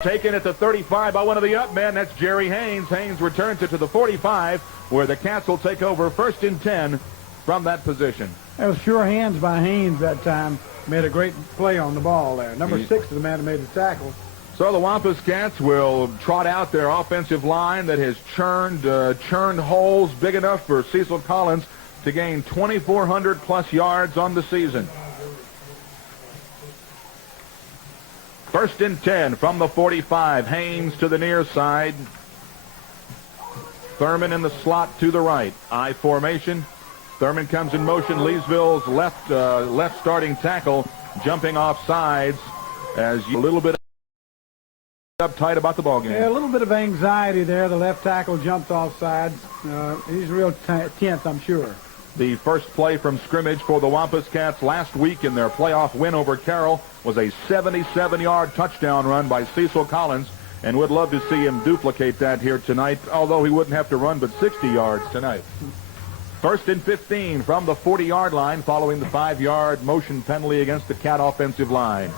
Taken at the 35 by one of the up men. That's Jerry Haynes. Haynes returns it to the 45, where the Cats will take over 1st and 10 from that position. That was sure hands by Haynes that time. Made a great play on the ball there. Number 6 is the man who made the tackle. So the Wampus Cats will trot out their offensive line that has churned holes big enough for Cecil Collins to gain 2,400 plus yards on the season. 1st and 10 from the 45. Haynes to the near side. Thurman in the slot to the right. I formation. Thurman comes in motion. Leesville's left starting tackle jumping off sides as a little bit uptight about the ball game. Yeah, a little bit of anxiety there. The left tackle jumped off sides. He's real tense, I'm sure. The first play from scrimmage for the Wampus Cats last week in their playoff win over Carroll was a 77-yard touchdown run by Cecil Collins, and would love to see him duplicate that here tonight, although he wouldn't have to run but 60 yards tonight. 1st and 15 from the 40-yard line following the 5-yard motion penalty against the Cat offensive line.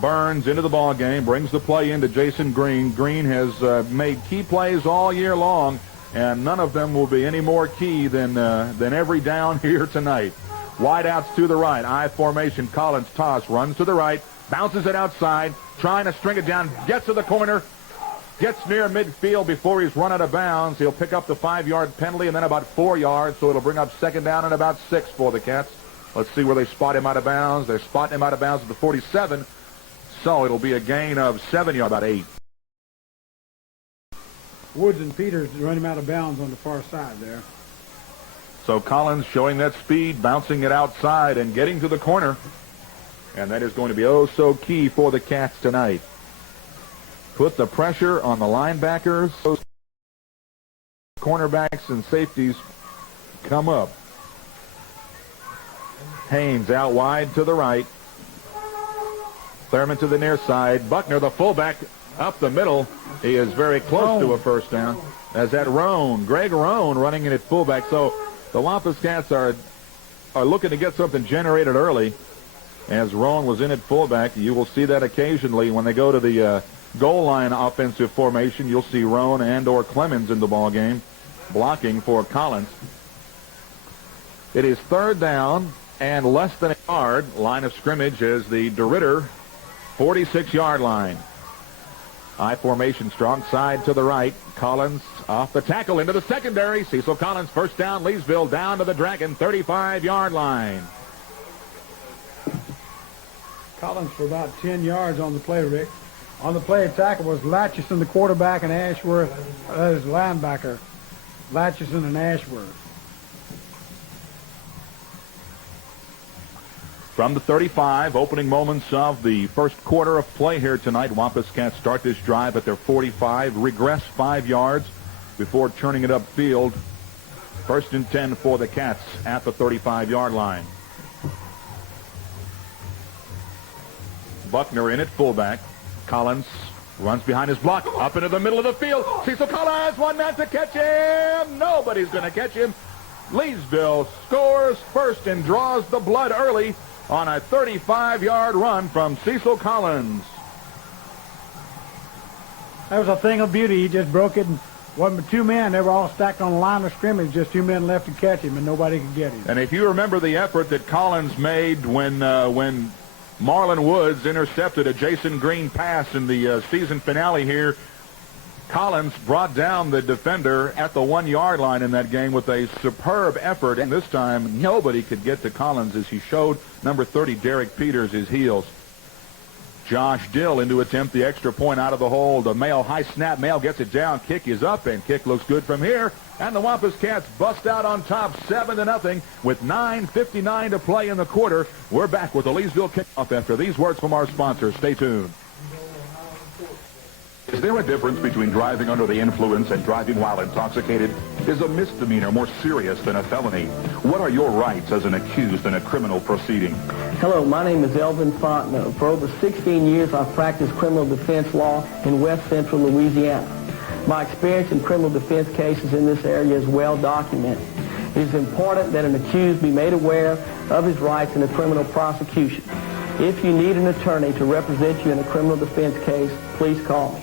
Burns into the ball game, brings the play into Jason Green. Green has made key plays all year long, and none of them will be any more key than every down here tonight. Wideouts to the right. I formation. Collins toss. Runs to the right. Bounces it outside. Trying to string it down. Gets to the corner. Gets near midfield before he's run out of bounds. He'll pick up the 5-yard penalty and then about 4 yards, so it'll bring up 2nd down and about 6 for the Cats. Let's see where they spot him out of bounds. They're spotting him out of bounds at the 47, so it'll be a gain of 7 yards, about 8. Woods and Peters run him out of bounds on the far side there. So Collins showing that speed, bouncing it outside and getting to the corner. And that is going to be oh so key for the Cats tonight. Put the pressure on the linebackers. Cornerbacks and safeties come up. Haynes out wide to the right. Thurman to the near side. Buckner, the fullback, up the middle. He is very close to a 1st down. As that Greg Roan running in at fullback. So the Wampus Cats are looking to get something generated early. As Roan was in at fullback, you will see that occasionally when they go to the goal line offensive formation. You'll see Roan and or Clemens in the ball game blocking for Collins. It is 3rd down and less than a yard. Line of scrimmage is the DeRidder 46-yard line. I formation, strong side to the right. Collins off the tackle into the secondary. Cecil Collins 1st down. Leesville down to the Dragon 35-yard line. Collins for about 10 yards on the play, Rick. On the play, tackle was Latchison, the quarterback, and Ashworth as linebacker. Latchison and Ashworth. From the 35, opening moments of the first quarter of play here tonight. Wampus Cats start this drive at their 45, regress 5 yards before turning it upfield. 1st and 10 for the Cats at the 35-yard line. Buckner in at fullback. Collins runs behind his block, up into the middle of the field. Cecil Collins, one man to catch him. Nobody's going to catch him. Leesville scores first and draws the blood early on a 35-yard run from Cecil Collins. That was a thing of beauty. He just broke it, and wasn't but 2 men. They were all stacked on the line of scrimmage. Just 2 men left to catch him, and nobody could get him. And if you remember the effort that Collins made when Marlon Woods intercepted a Jason Green pass in the season finale here, Collins brought down the defender at the 1-yard line in that game with a superb effort, and this time nobody could get to Collins as he showed number 30 Derek Peters his heels. Josh Dill in to attempt the extra point out of the hole. The Mail high snap. Mail gets it down. Kick is up, and kick looks good from here. And the Wampus Cats bust out on top 7-0 with 9:59 to play in the quarter. We're back with the Leesville kickoff after these words from our sponsors. Stay tuned. Is there a difference between driving under the influence and driving while intoxicated? Is a misdemeanor more serious than a felony? What are your rights as an accused in a criminal proceeding? Hello, my name is Elvin Fontenot. For over 16 years, I've practiced criminal defense law in West Central Louisiana. My experience in criminal defense cases in this area is well documented. It is important that an accused be made aware of his rights in a criminal prosecution. If you need an attorney to represent you in a criminal defense case, please call me.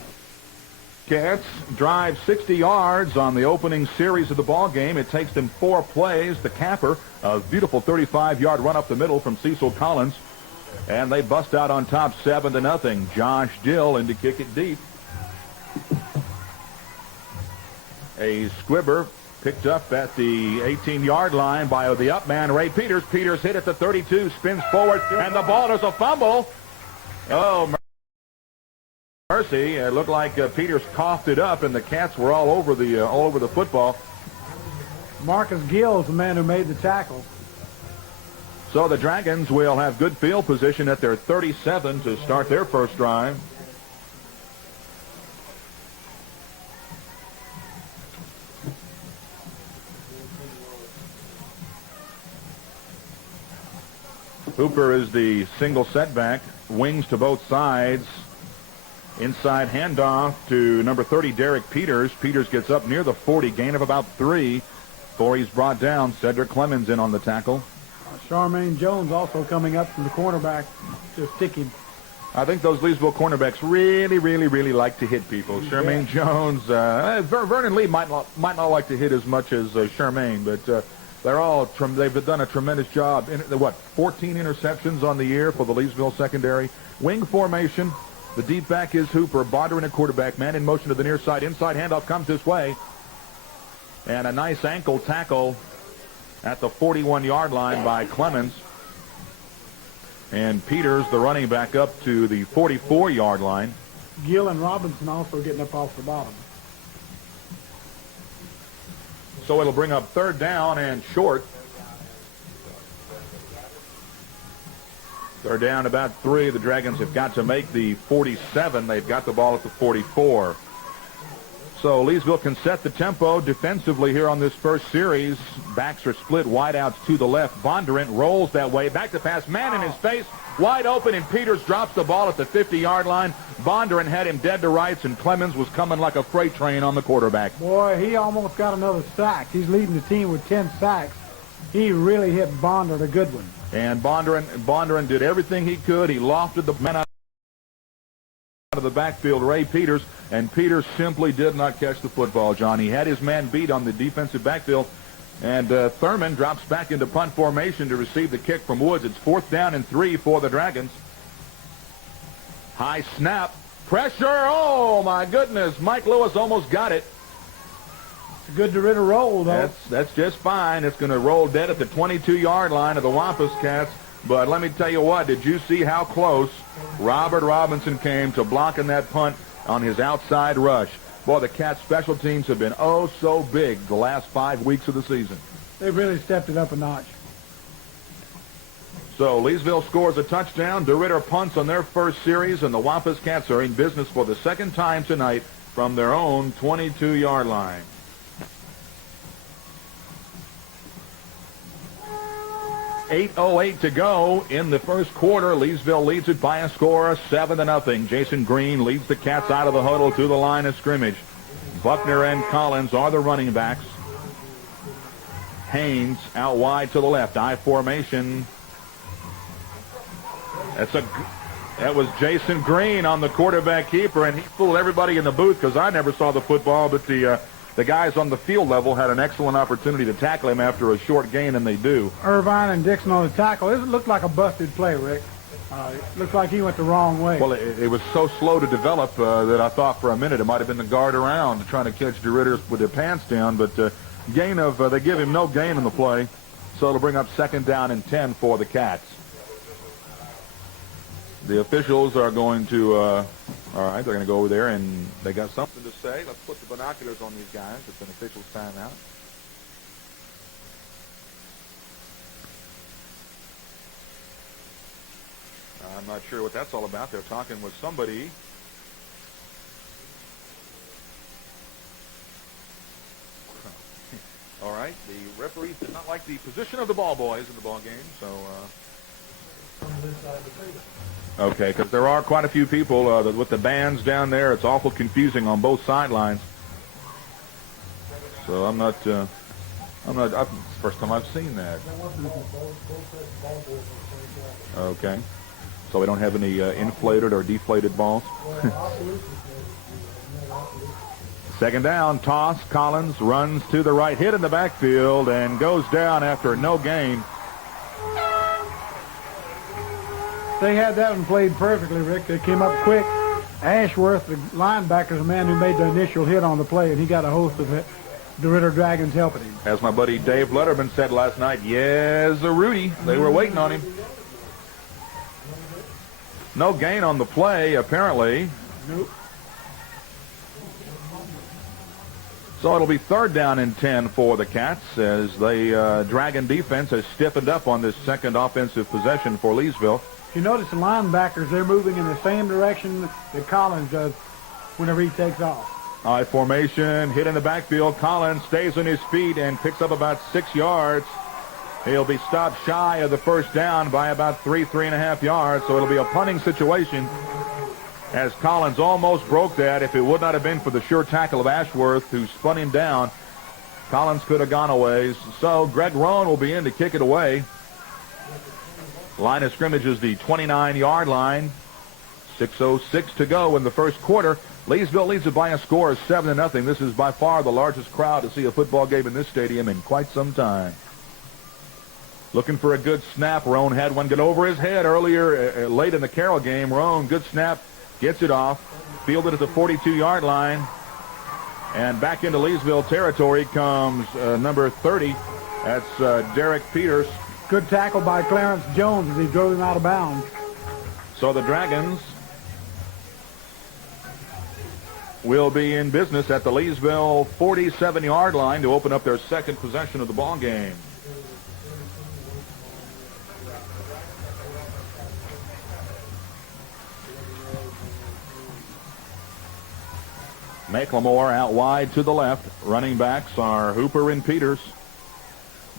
Cats drive 60 yards on the opening series of the ball game. It takes them 4 plays. The capper, a beautiful 35-yard run up the middle from Cecil Collins. And they bust out on top 7-0. Josh Dill in to kick it deep. A squibber picked up at the 18-yard line by the up man, Ray Peters. Peters hit at the 32, spins forward, and the ball is a fumble. Oh, mercy. It looked like Peters coughed it up, and the Cats were all over the football. Marcus Gill is the man who made the tackle. So the Dragons will have good field position at their 37 to start their first drive. Hooper is the single setback. Wings to both sides. Inside handoff to number 30, Derek Peters. Peters gets up near the 40, gain of about 3 before he's brought down. Cedric Clemens in on the tackle. Charmaine Jones also coming up from the cornerback to stick him. I think those Leesville cornerbacks really like to hit people. Charmaine Jones, Vernon Lee might not like to hit as much as Charmaine, but they've done a tremendous job. 14 interceptions on the year for the Leesville secondary. Wing formation. The deep back is Hooper. Bondurant at quarterback. Man in motion to the near side. Inside handoff comes this way. And a nice ankle tackle at the 41-yard line by Clemens. And Peters, the running back, up to the 44-yard line. Gill and Robinson also getting up off the bottom. So it'll bring up 3rd down and short. 3rd down, about 3. The Dragons have got to make the 47. They've got the ball at the 44. So Leesville can set the tempo defensively here on this first series. Backs are split, wideouts to the left. Bondurant rolls that way. Back to pass. Man in his face. Wide open, and Peters drops the ball at the 50-yard line. Bondurant had him dead to rights, and Clemens was coming like a freight train on the quarterback. Boy, he almost got another sack. He's leading the team with 10 sacks. He really hit Bondurant a good one. And Bondurant did everything he could. He lofted the man out of the backfield, Ray Peters, and Peters simply did not catch the football, John. He had his man beat on the defensive backfield, and Thurman drops back into punt formation to receive the kick from Woods. It's 4th down and 3 for the Dragons. High snap. Pressure. Oh, my goodness. Mike Lewis almost got it. It's a good DeRidder roll, though. That's just fine. It's going to roll dead at the 22-yard line of the Wampus Cats. But let me tell you what, did you see how close Robert Robinson came to blocking that punt on his outside rush? Boy, the Cats' special teams have been oh so big the last 5 weeks of the season. They've really stepped it up a notch. So Leesville scores a touchdown. DeRidder punts on their first series, and the Wampus Cats are in business for the second time tonight from their own 22-yard line. .08 to go in the first quarter. Leesville leads it by a score of 7-0. Jason Green leads the Cats out of the huddle to the line of scrimmage. Buckner and Collins are the running backs. Haynes out wide to the left. I formation. That was Jason Green on the quarterback keeper, and he fooled everybody in the booth because I never saw the football, but the guys on the field level had an excellent opportunity to tackle him after a short gain, and they do. Irvine and Dixon on the tackle. It looked like a busted play, Rick. It looked like he went the wrong way. Well, it was so slow to develop that I thought for a minute it might have been the guard around trying to catch DeRidder with their pants down, but they give him no gain in the play, so it'll bring up 2nd down and 10 for the Cats. The officials are going to, all right, they're going to go over there, and they got something to say. Let's put the binoculars on these guys. It's an official's timeout. I'm not sure what that's all about. They're talking with somebody. All right, the referee did not like the position of the ball boys in the ball game, so... Okay, because there are quite a few people with the bands down there. It's awful confusing on both sidelines. So I'm not. It's the first time I've seen that. Okay. so we don't have any inflated or deflated balls. Second down, toss. Collins runs to the right, hit in the backfield, and goes down after no gain. They had that one played perfectly, Rick. They came up quick. Ashworth, the linebacker, is the man who made the initial hit on the play, and he got a host of DeRidder Dragons helping him. As my buddy Dave Letterman said last night, yes, Rudy. They were waiting on him. No gain on the play, apparently. Nope. So it'll be third down and 10 for the Cats as the Dragon defense has stiffened up on this second offensive possession for Leesville. You notice the linebackers, they're moving in the same direction that Collins does whenever he takes off. High formation, hit in the backfield. Collins stays on his feet and picks up about 6 yards. He'll be stopped shy of the first down by about 3.5 yards, so it'll be a punting situation as Collins almost broke that. If it would not have been for the sure tackle of Ashworth, who spun him down, Collins could have gone away. So Greg Rohn will be in to kick it away. Line of scrimmage is the 29-yard line. 6:06 to go in the first quarter. Leesville leads it by a score of 7-0. This is by far the largest crowd to see a football game in this stadium in quite some time. Looking for a good snap. Rohn had one get over his head earlier, late in the Carroll game. Rohn, good snap, gets it off, fielded at the 42-yard line, and back into Leesville territory comes number 30. That's Derek Peters. Good tackle by Clarence Jones as he drove him out of bounds. So the Dragons will be in business at the Leesville 47-yard line to open up their second possession of the ball game. McLemore out wide to the left. Running backs are Hooper and Peters.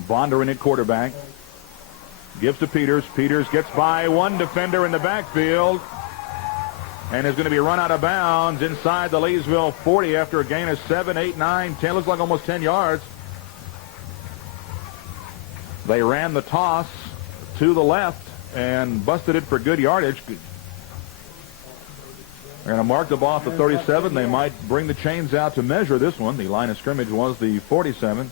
Bondurant at quarterback. Gives to Peters. Peters gets by one defender in the backfield and is going to be run out of bounds inside the Leesville 40 after a gain of 7, 8, 9, 10. Looks like almost 10 yards. They ran the toss to the left and busted it for good yardage. They're going to mark the ball at the 37. They might bring the chains out to measure this one. The line of scrimmage was the 47.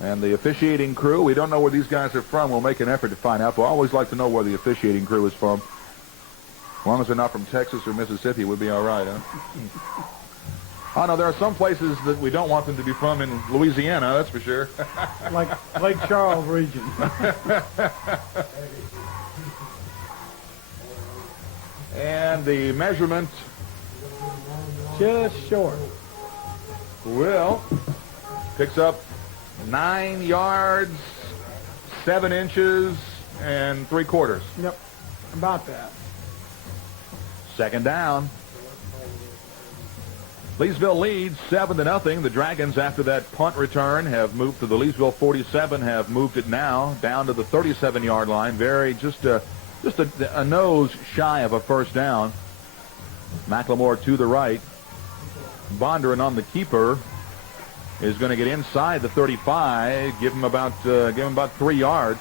And the officiating crew, we don't know where these guys are from. We'll make an effort to find out. But I always like to know where the officiating crew is from. As long as they're not from Texas or Mississippi, we'll be all right, huh? Oh, no, there are some places that we don't want them to be from in Louisiana, that's for sure. Like Lake Charles region. And the measurement Just short. Will picks up 9 yards, 7 inches, and 3/4. Yep, about that. Second down. Leesville leads 7-0. The Dragons, after that punt return, have moved to the Leesville 47, have moved it now down to the 37-yard line. Just a nose shy of a first down. McLemore to the right. Bondurant on the keeper is going to get inside the 35, give him about 3 yards.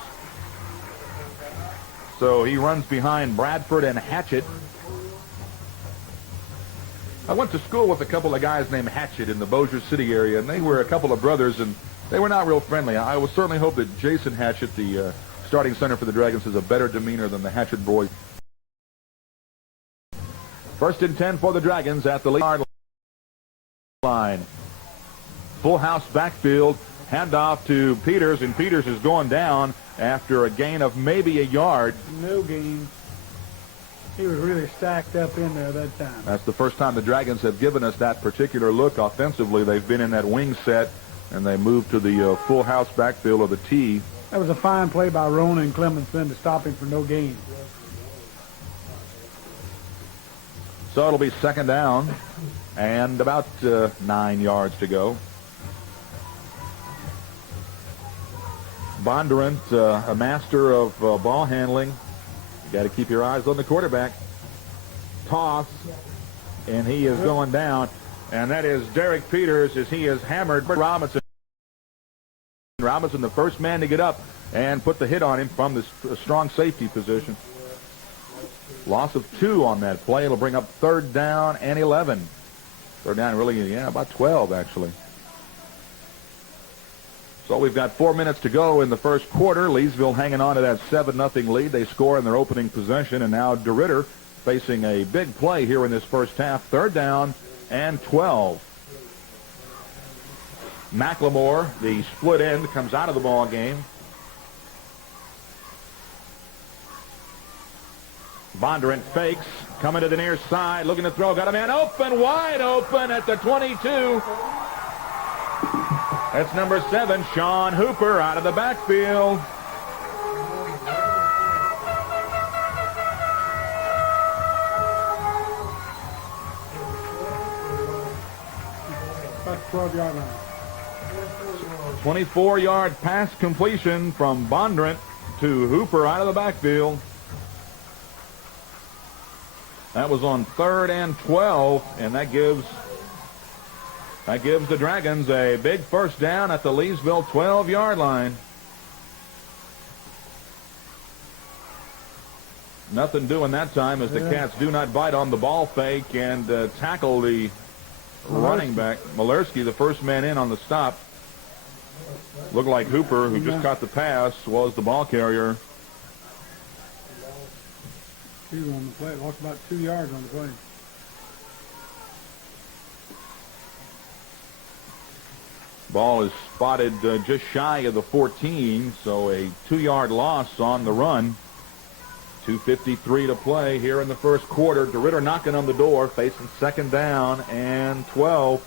So he runs behind Bradford and Hatchett. I went to school with a couple of guys named Hatchett in the Bossier City area, and they were a couple of brothers, and they were not real friendly. I would certainly hope that Jason Hatchett, the starting center for the Dragons, has a better demeanor than the Hatchett boys. First and 10 for the Dragons at the yard line. Full house backfield, handoff to Peters, and Peters is going down after a gain of maybe a yard. No gain. He was really stacked up in there that time. That's the first time the Dragons have given us that particular look offensively. They've been in that wing set, and they moved to the full house backfield of the T. That was a fine play by Rona and Clemenson to stop him for no gain. So it'll be second down and about 9 yards to go. Bondurant, a master of ball handling. You got to keep your eyes on the quarterback. Toss, and he is going down, and that is Derek Peters as he is hammered. Robinson, the first man to get up, and put the hit on him from the strong safety position. Loss of 2 on that play. It'll bring up 3rd down and 11. 3rd down, really, yeah, about 12, actually. So we've got 4 minutes to go in the first quarter. Leesville hanging on to that 7-0 lead. They score in their opening possession, and now DeRidder facing a big play here in this first half. 3rd down and 12. McLemore, the split end, comes out of the ball game. Bondurant fakes, coming to the near side, looking to throw. Got a man open, wide open at the 22. That's number 7, Sean Hooper, out of the backfield. About 12-yard line. 24-yard pass completion from Bondurant to Hooper out of the backfield. That was on 3rd and 12, and that gives the Dragons a big first down at the Leesville 12-yard line. Nothing doing that time as the Cats do not bite on the ball fake and tackle the running back. Malerski, the first man in on the stop. Looked like Hooper, who just caught the pass, was the ball carrier. 2 on the play. Lost about 2 yards on the play. Ball is spotted just shy of the 14, so a 2-yard loss on the run. 2:53 to play here in the first quarter. DeRidder knocking on the door, facing 2nd down and 12.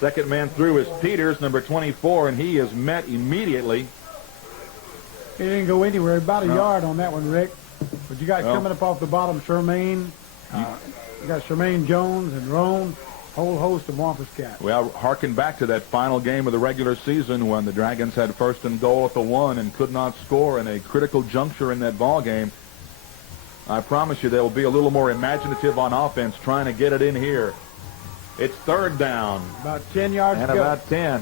Second man through is Peters, number 24, and he is met immediately. He didn't go anywhere. About a yard on that one, Rick. But you got coming up off the bottom, Shermaine. You got Shermaine Jones and Roan. Whole host of Wampus Cats. Well, harken back to that final game of the regular season when the Dragons had 1st and goal at the 1 and could not score in a critical juncture in that ball game. I promise you they will be a little more imaginative on offense trying to get it in here. It's 3rd down. About 10 yards and to go. About 10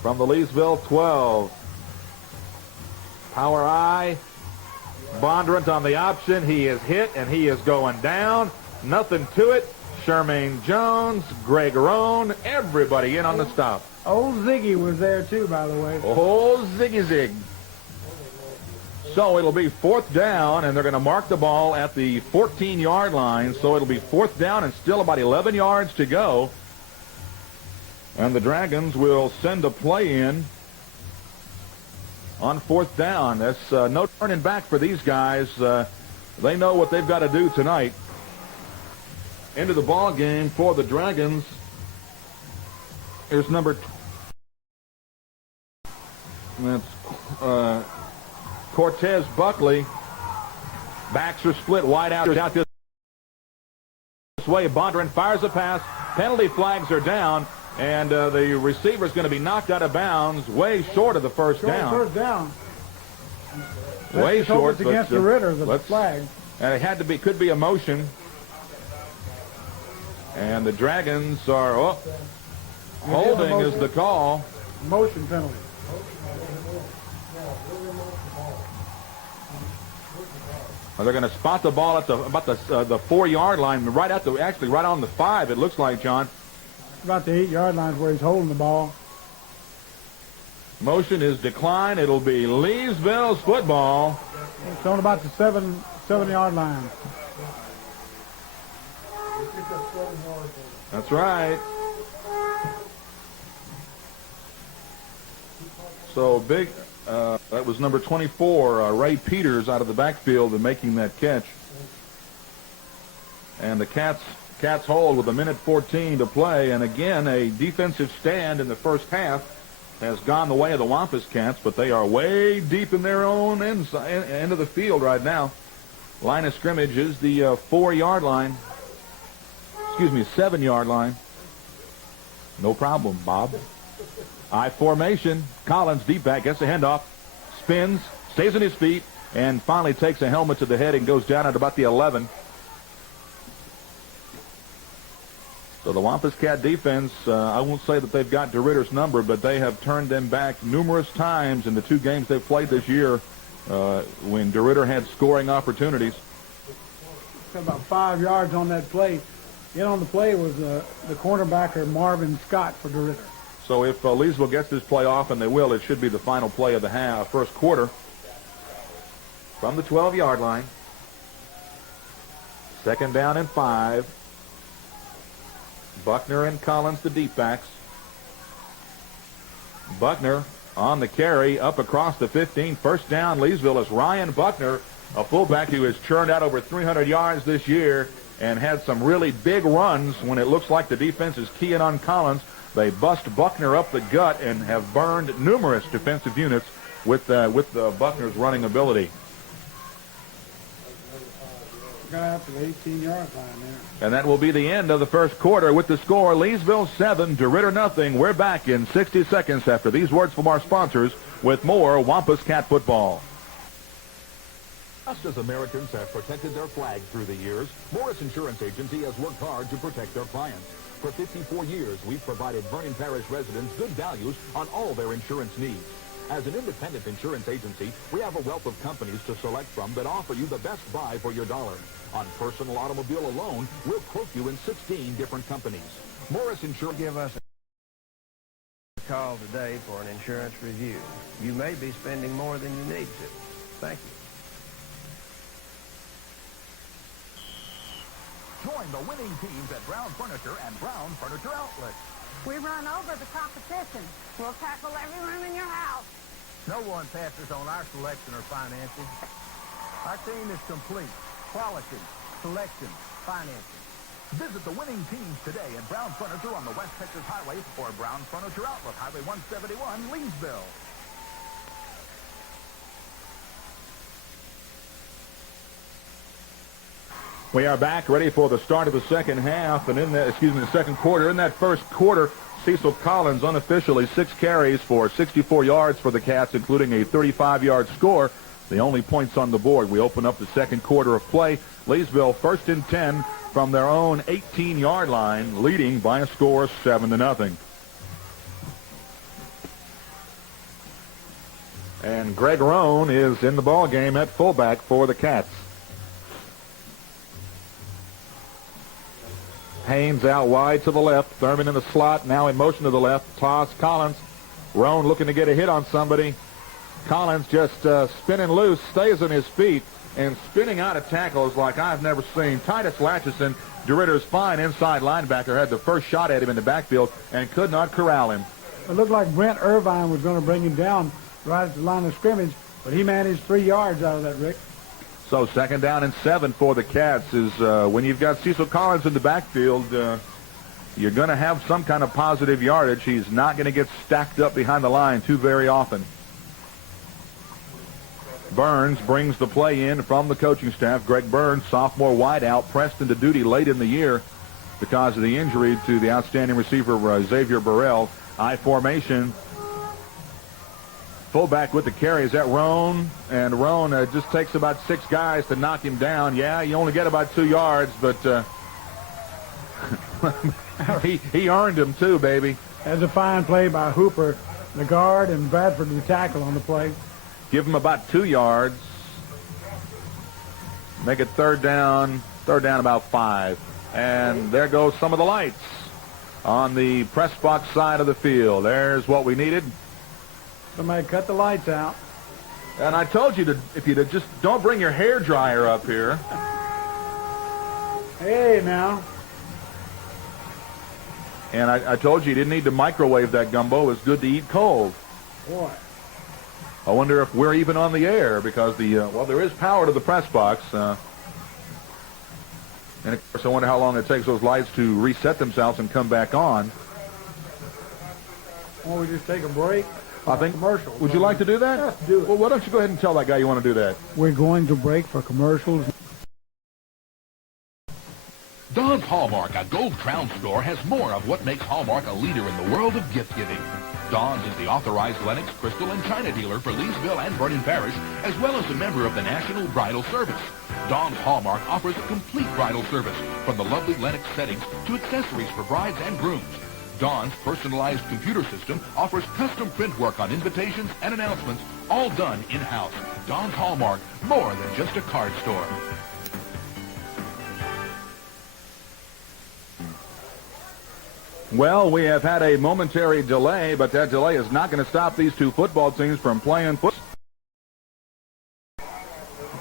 from the Leesville 12. Power I. Bondurant on the option. He is hit and he is going down. Nothing to it. Shermaine Jones, Greg Roan, everybody in on the stop. Old Ziggy was there too, by the way. Oh, Ziggy Zig. So it'll be 4th down, and they're going to mark the ball at the 14-yard line. So it'll be 4th down and still about 11 yards to go. And the Dragons will send a play in on 4th down. That's no turning back for these guys. They know what they've got to do tonight. Into the ball game for the Dragons. Here's number. That's Cortez Buckley. Backs are split wide out this way. Bondurant fires a pass. Penalty flags are down, and the receiver is going to be knocked out of bounds, way short of the first down. First down. Way short. It's against DeRidder, the flag. And it had to be, could be a motion. And the Dragons are holding is the call. Motion penalty. They're going to spot the ball at about the 4-yard line, right on the 5. It looks like, John. About the 8-yard line where he's holding the ball. Motion is declined. It'll be Leesville's football. It's on about the 7-yard line. That's right. So big. That was number 24, Ray Peters, out of the backfield and making that catch. And the Cats hold with 1:14 to play. And again, a defensive stand in the first half has gone the way of the Wampus Cats, but they are way deep in their own end of the field right now. Line of scrimmage is the 4-yard line. Excuse me, 7-yard line. No problem, Bob. I formation. Collins deep back, gets the handoff, spins, stays on his feet, and finally takes a helmet to the head and goes down at about the 11. So the Wampus Cat defense, I won't say that they've got DeRidder's number, but they have turned them back numerous times in the 2 games they've played this year when DeRidder had scoring opportunities. About 5 yards on that play. In on the play was the cornerbacker Marvin Scott for DeRidder. So if Leesville gets this play off, and they will, it should be the final play of the first quarter. From the 12-yard line. 2nd down and 5. Buckner and Collins, the deep backs. Buckner on the carry up across the 15. First down, Leesville, is Ryan Buckner, a fullback who has churned out over 300 yards this year and had some really big runs when it looks like the defense is keying on Collins. They bust Buckner up the gut and have burned numerous defensive units with Buckner's running ability. Got out to the 18-yard line there. And that will be the end of the first quarter with the score, Leesville 7, DeRidder nothing. We're back in 60 seconds after these words from our sponsors with more Wampus Cat football. Just as Americans have protected their flag through the years, Morris Insurance Agency has worked hard to protect their clients. For 54 years, we've provided Vernon Parish residents good values on all their insurance needs. As an independent insurance agency, we have a wealth of companies to select from that offer you the best buy for your dollar. On personal automobile alone, we'll quote you in 16 different companies. Morris Insurance... Give us a call today for an insurance review. You may be spending more than you need to. Thank you. Join the winning teams at Brown Furniture and Brown Furniture Outlet. We run over the competition. We'll tackle every room in your house. No one passes on our selection or financing. Our team is complete. Quality, selection, financing. Visit the winning teams today at Brown Furniture on the West Texas Highway or Brown Furniture Outlet, Highway 171, Leesville. We are back, ready for the start of the second half, and the second quarter. In that first quarter, Cecil Collins unofficially 6 carries for 64 yards for the Cats, including a 35-yard score. The only points on the board. We open up the second quarter of play. Leesville 1st and 10 from their own 18-yard line, leading by a score of 7-0. And Greg Roan is in the ball game at fullback for the Cats. Haynes out wide to the left. Thurman in the slot, now in motion to the left. Toss Collins. Roan looking to get a hit on somebody. Collins just spinning loose, stays on his feet, and spinning out of tackles like I've never seen. Titus Latchison, DeRidder's fine inside linebacker, had the first shot at him in the backfield and could not corral him. It looked like Brent Irvine was going to bring him down right at the line of scrimmage, but he managed 3 yards out of that, Rick. So 2nd down and 7 for the Cats is when you've got Cecil Collins in the backfield, you're going to have some kind of positive yardage. He's not going to get stacked up behind the line too very often. Burns brings the play in from the coaching staff. Greg Burns, sophomore wideout, pressed into duty late in the year because of the injury to the outstanding receiver Xavier Burrell. I formation. Fullback with the carry. Is that Roan? And Roan just takes about 6 guys to knock him down. Yeah, you only get about 2 yards, but he earned them too, baby. That's a fine play by Hooper, the guard, and Bradford, the tackle on the play. Give him about 2 yards. Make it third down about 5. And there goes some of the lights on the press box side of the field. There's what we needed. Somebody cut the lights out. And I told you if you just don't bring your hair dryer up here. Hey, now. And I told you you didn't need to microwave that gumbo. It's good to eat cold. Boy. I wonder if we're even on the air because there is power to the press box. And of course, I wonder how long it takes those lights to reset themselves and come back on. Why don't we just take a break? I think. Commercials. Would you like to do that? Let's do it. Well, why don't you go ahead and tell that guy you want to do that? We're going to break for commercials. Doug's Hallmark, a Gold Crown store, has more of what makes Hallmark a leader in the world of gift giving. Don's is the authorized Lennox, Crystal, and China dealer for Leesville and Vernon Parish, as well as a member of the National Bridal Service. Don's Hallmark offers a complete bridal service, from the lovely Lennox settings to accessories for brides and grooms. Don's personalized computer system offers custom print work on invitations and announcements, all done in-house. Don's Hallmark, more than just a card store. Well, we have had a momentary delay, but that delay is not going to stop these two football teams from playing football.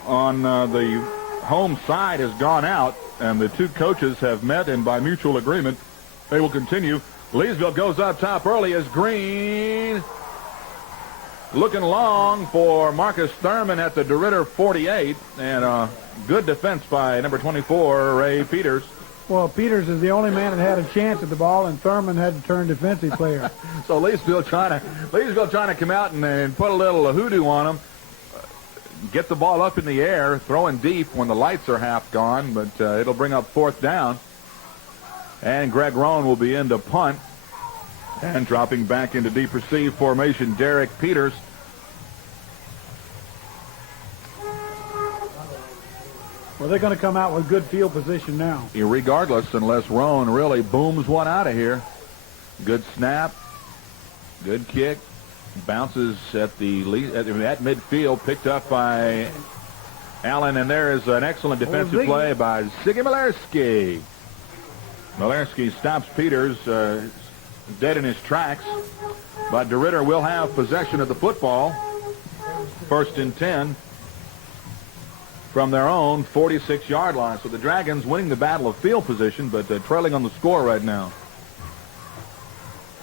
On the home side has gone out, and the two coaches have met, and by mutual agreement, they will continue. Leesville goes up top early as Green. Looking long for Marcus Thurman at the DeRidder 48, and good defense by number 24, Ray Peters. Well, Peters is the only man that had a chance at the ball, and Thurman had to turn defensive player. So Leesville trying to come out and put a little hoodoo on them. Get the ball up in the air, throwing deep when the lights are half gone, but it'll bring up fourth down. And Greg Rohn will be in to punt. And dropping back into deep receive formation, Derek Peters. Well, they're going to come out with good field position now. Regardless, unless Rohn really booms one out of here. Good snap. Good kick. Bounces at midfield, picked up by Allen, and there is an excellent defensive play by Ziggy Malarski. Malarski stops Peters dead in his tracks, but DeRidder will have possession of the football. 1st and 10 from their own 46-yard line. So the Dragons winning the battle of field position, but trailing on the score right now.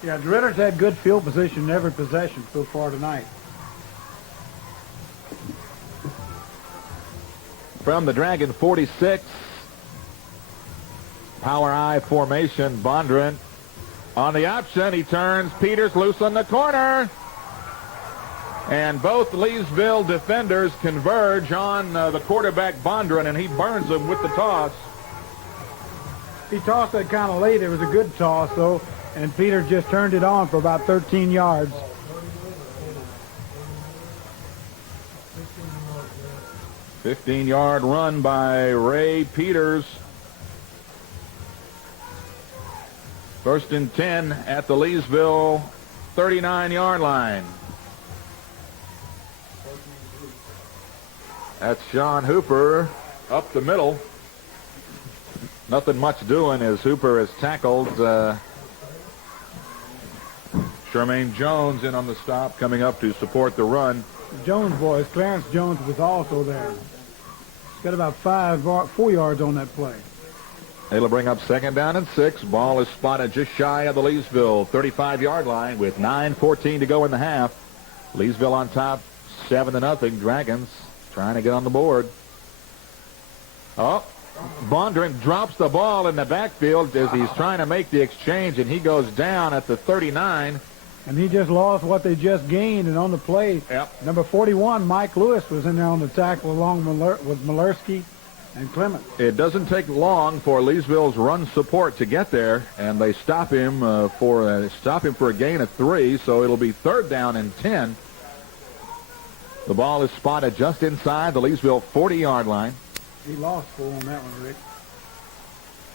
Yeah, DeRidder's had good field position in every possession so far tonight. From the Dragon 46, power I formation, Bondurant on the option. He turns Peters loose on the corner. And both Leesville defenders converge on the quarterback, Bondurant, and he burns them with the toss. He tossed it kind of late. It was a good toss, though, and Peters just turned it on for about 13 yards. A 15-yard run by Ray Peters. 1st and 10 at the Leesville 39-yard line. That's Sean Hooper up the middle. Nothing much doing as Hooper has tackled. Charmaine Jones in on the stop, coming up to support the run. Jones boys, Clarence Jones was also there. He's got about 4 yards on that play. It'll bring up 2nd down and 6. Ball is spotted just shy of the Leesville 35-yard line with 9:14 to go in the half. Leesville on top, 7-0. Dragons trying to get on the board. Oh, Bondurant drops the ball in the backfield as he's trying to make the exchange, and he goes down at the 39. And he just lost what they just gained, and on the play, number 41, Mike Lewis, was in there on the tackle along with Malarski and Clement. It doesn't take long for Leesville's run support to get there, and they stop him for a gain of 3, so it'll be 3rd down and 10. The ball is spotted just inside the Leesville 40-yard line. He lost 4 on that one, Rick.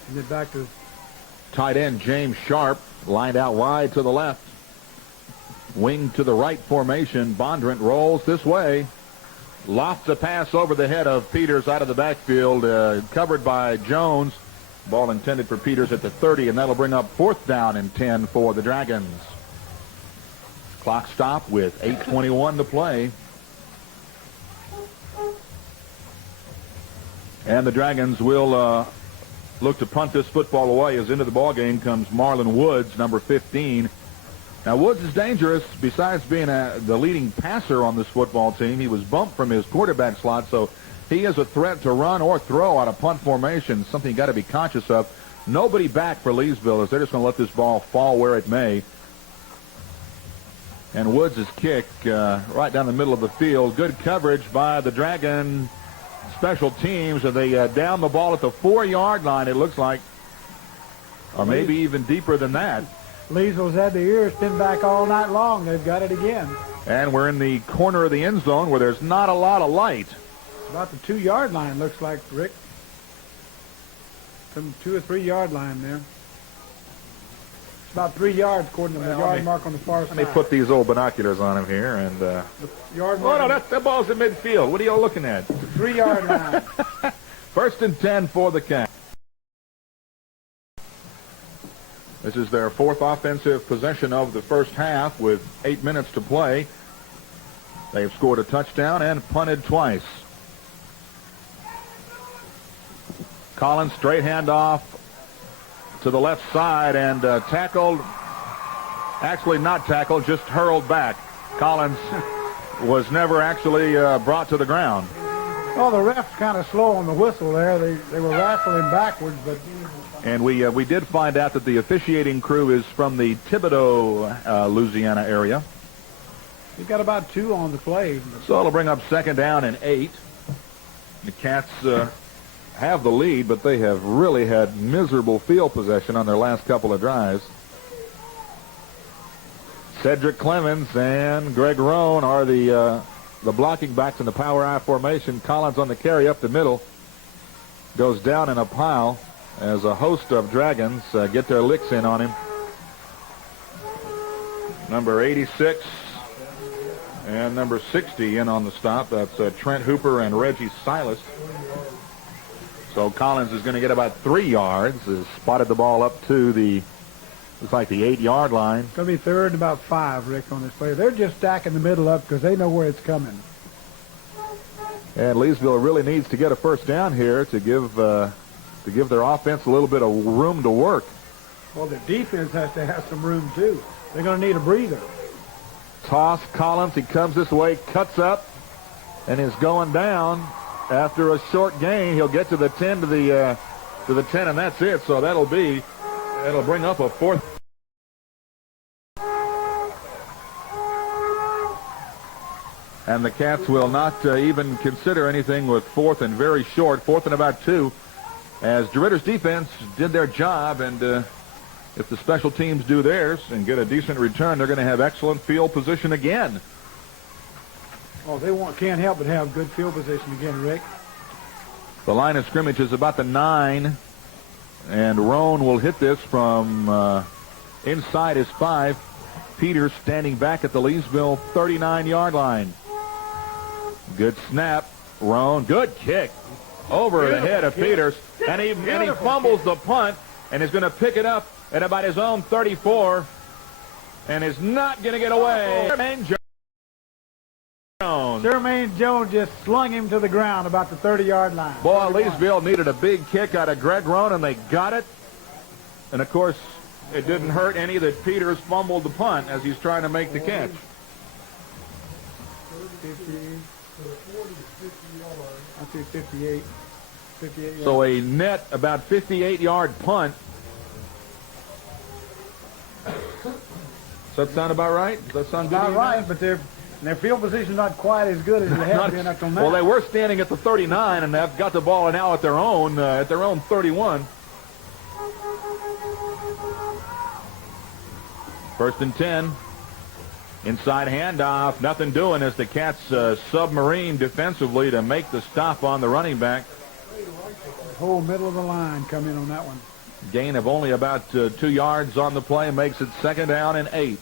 And then back to tight end James Sharp, lined out wide to the left. Wing to the right formation. Bondurant rolls this way. Lofts a pass over the head of Peters out of the backfield, covered by Jones. Ball intended for Peters at the 30, and that'll bring up 4th down and 10 for the Dragons. Clock stop with 8:21 to play. And the Dragons will look to punt this football away as into the ballgame comes Marlon Woods, number 15. Now, Woods is dangerous. Besides being the leading passer on this football team, he was bumped from his quarterback slot, so he is a threat to run or throw out of punt formation, something you got to be conscious of. Nobody back for Leesville as they're just going to let this ball fall where it may. And Woods' kick right down the middle of the field. Good coverage by the Dragon special teams, and they down the ball at the 4-yard line, it looks like, or maybe even deeper than that. Leesville's had the ears pinned back all night long. They've got it again. And we're in the corner of the end zone where there's not a lot of light. It's about the 2-yard line, looks like, Rick. Some 2 or 3 yard line there. It's about 3 yards according to the yard mark on the far side. Let me put these old binoculars on him here. And yard oh, no, that ball's in midfield. What are y'all looking at? 3 yard line. 1st and 10 for the Cats. This is their 4th offensive possession of the first half with 8 minutes to play. They've scored a touchdown and punted twice. Collins, straight handoff to the left side and tackled. Actually not tackled, just hurled back. Collins was never actually brought to the ground. Well, the ref's kind of slow on the whistle there. They were wrestling backwards, but... And we did find out that the officiating crew is from the Thibodaux, Louisiana area. He's got about 2 on the play. So it'll bring up 2nd down and 8. The Cats have the lead, but they have really had miserable field possession on their last couple of drives. Cedric Clemens and Greg Roan are the blocking backs in the power I formation. Collins on the carry up the middle. Goes down in a pile as a host of Dragons get their licks in on him. Number 86 and number 60 in on the stop. That's Trent Hooper and Reggie Silas. So Collins is going to get about 3 yards. Has spotted the ball up to the, looks like the 8-yard line. It's going to be 3rd and about 5, Rick, on this play. They're just stacking the middle up because they know where it's coming. And Leesville really needs to get a first down here to give their offense a little bit of room to work. Well, their defense has to have some room, too. They're going to need a breather. Toss Collins. He comes this way, cuts up, and is going down after a short gain. He'll get to the 10 to the 10, and that's it. So that'll bring up a 4th. And the Cats will not even consider anything with 4th and very short, 4th and about 2, as DeRidder's defense did their job, and if the special teams do theirs and get a decent return, they're going to have excellent field position again. Oh, can't help but have good field position again, Rick. The line of scrimmage is about the 9, and Roan will hit this from inside his 5. Peters standing back at the Leesville 39-yard line. Good snap. Roan, good kick over the head of Peters, and he fumbles the punt and is going to pick it up at about his own 34 and is not going to get away. Jermaine Jones just slung him to the ground about the 30-yard line. Boy, Leesville needed a big kick out of Greg Roan, and they got it. And, of course, it didn't hurt any that Peters fumbled the punt as he's trying to make the catch. 58 yards. So a net about 58-yard punt. Does that sound about right? Does that sound good? Not right, but their field position not quite as good as it has been up till now. Well, they were standing at the 39, and they've got the ball now at their own 31. 1st and 10. Inside handoff, nothing doing as the Cats submarine defensively to make the stop on the running back. Whole middle of the line come in on that one. Gain of only about 2 yards on the play makes it 2nd down and 8.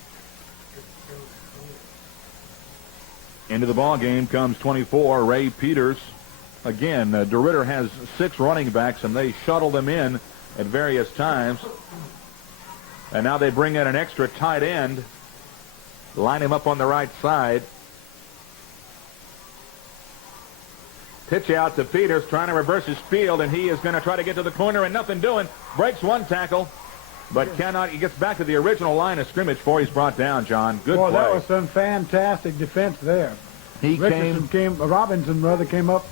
Into the ball game comes 24, Ray Peters. Again, DeRidder has 6 running backs, and they shuttle them in at various times. And now they bring in an extra tight end. Line him up on the right side. Pitch out to Peters, trying to reverse his field, and he is going to try to get to the corner, and nothing doing. Breaks one tackle, but cannot. He gets back to the original line of scrimmage before he's brought down, John. Good play. That was some fantastic defense there. Robinson came up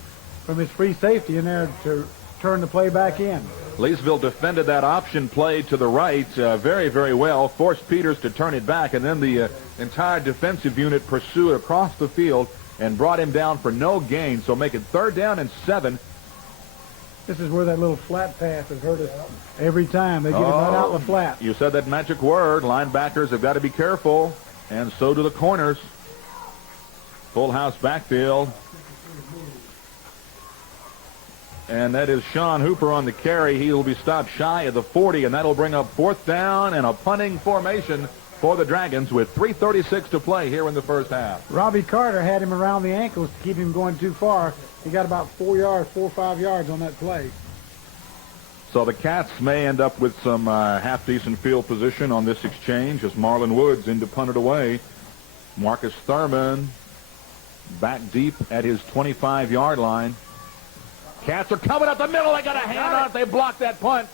from his free safety in there to turn the play back in. Leesville defended that option play to the right very, very well, forced Peters to turn it back, and then the entire defensive unit pursued across the field and brought him down for no gain. So make it 3rd down and 7. This is where that little flat pass has hurt us every time. They get it right out in the flat. You said that magic word. Linebackers have got to be careful, and so do the corners. Full house backfield. And that is Sean Hooper on the carry. He will be stopped shy of the 40, and that'll bring up 4th down and a punting formation for the Dragons with 3:36 to play here in the first half. Robbie Carter had him around the ankles to keep him going too far. He got about 4 or 5 yards on that play. So the Cats may end up with some half-decent field position on this exchange as Marlon Woods in to punt it away. Marcus Thurman back deep at his 25-yard line. Cats are coming up the middle. They got a hand on it. They blocked that punt.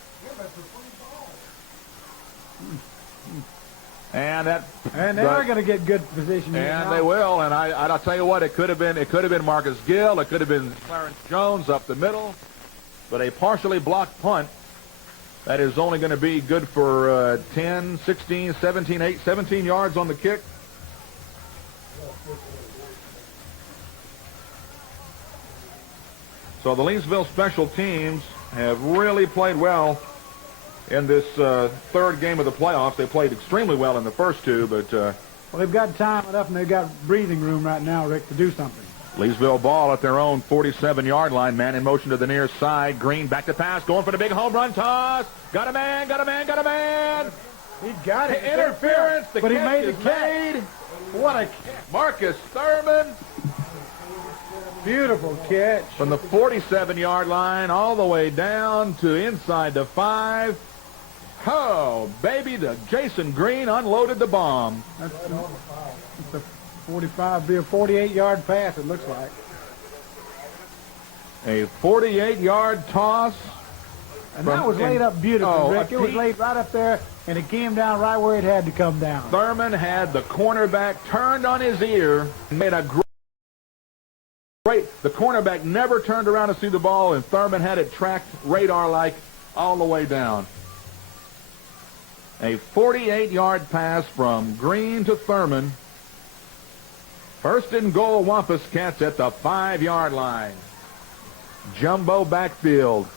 And they're going to get good position. And they will. And I'll tell you what, it could have been Marcus Gill. It could have been Clarence Jones up the middle. But a partially blocked punt that is only going to be good for 10, 16, 17, 17 yards on the kick. So the Leesville special teams have really played well in this third game of the playoffs. They played extremely well in the first two, but... well, they've got time enough, and they've got breathing room right now, Rick, to do something. Leesville ball at their own 47-yard line. Man in motion to the near side. Green back to pass, going for the big home run toss. Got a man, got a man, got a man. He got it. Interference. But he made the catch. What a catch. Marcus Thurman. Beautiful catch. From the 47-yard line all the way down to inside the 5. Oh, baby, the Jason Green unloaded the bomb. That's a 45, be a 48-yard pass, it looks like. A 48-yard toss. And that was laid up beautifully, Rick. It was laid right up there, and it came down right where it had to come down. Thurman had the cornerback turned on his ear and made a great. The cornerback never turned around to see the ball, and Thurman had it tracked radar-like all the way down. A 48-yard pass from Green to Thurman. First and goal, Wampus Cats at the 5-yard line. Jumbo backfield.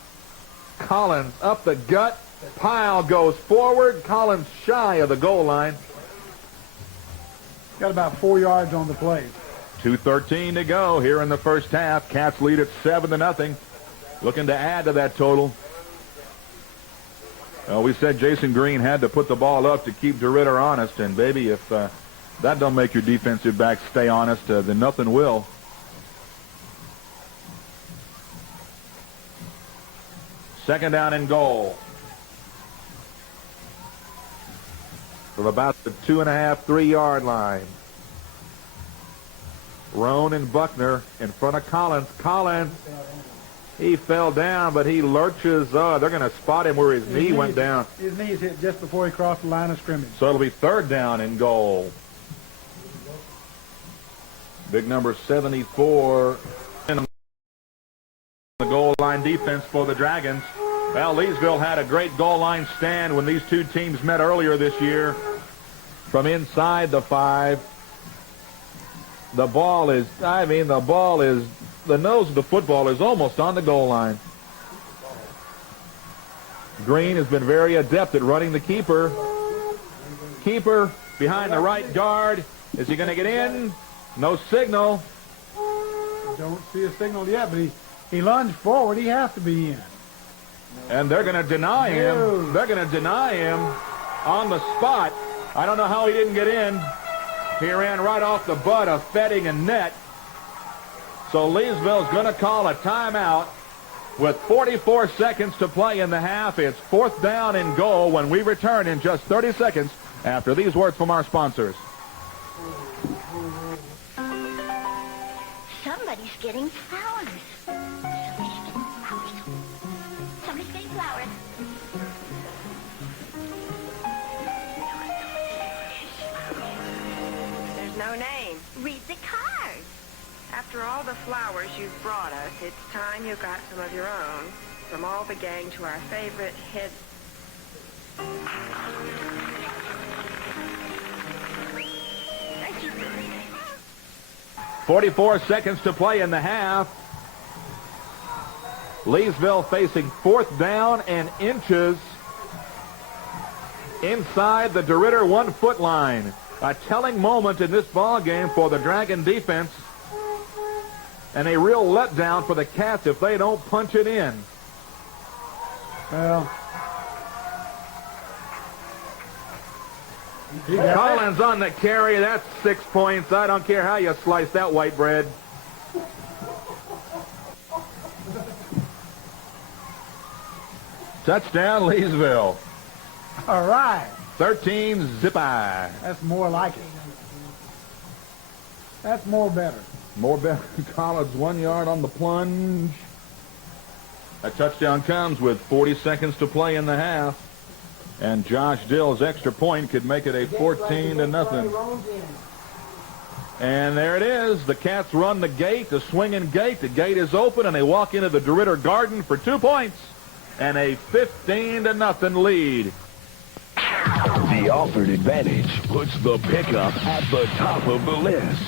Collins up the gut. Pyle goes forward. Collins shy of the goal line. Got about 4 yards on the play. 2:13 to go here in the first half. Cats lead at 7-0. Looking to add to that total. Well, we said Jason Green had to put the ball up to keep DeRidder honest, and baby, if that don't make your defensive back stay honest, then nothing will. Second down and goal. From about the 2.5, 3-yard line. Roan and Buckner in front of Collins. Collins, he fell down, but he lurches. They're going to spot him where his knee went down. His knees hit just before he crossed the line of scrimmage. So it'll be third down and goal. Big number 74 in the goal line defense for the Dragons. Well, Leesville had a great goal line stand when these two teams met earlier this year. From inside the 5. The nose of the football is almost on the goal line. Green has been very adept at running the keeper. Keeper behind the right guard. Is he going to get in? No signal. Don't see a signal yet, but he lunged forward. He has to be in. And they're going to deny him. They're going to deny him on the spot. I don't know how he didn't get in. He ran right off the butt of Fetting and net. So Leesville's going to call a timeout with 44 seconds to play in the half. It's fourth down and goal when we return in just 30 seconds after these words from our sponsors. Somebody's getting flowers. Somebody's getting flowers. There's no name. Read the card. After all the flowers you've brought us, it's time you got some of your own. From all the gang to our favorite head... Thank you. 44 seconds to play in the half. Leesville facing 4th down and inches inside the DeRidder 1-foot line. A telling moment in this ball game for the Dragon defense, and a real letdown for the Cats if they don't punch it in. Well, Collins on the carry. That's 6 points. I don't care how you slice that white bread. Touchdown, Leesville. all right. 13 zip eye. That's more like it. That's more better. More better. Collins 1 yard on the plunge. A touchdown comes with 40 seconds to play in the half. And Josh Dill's extra point could make it a 14-0. And there it is. The Cats run the gate, the swinging gate. The gate is open, and they walk into the DeRidder Garden for 2 points and a 15-0 lead. The Alford advantage puts the pickup at the top of the list.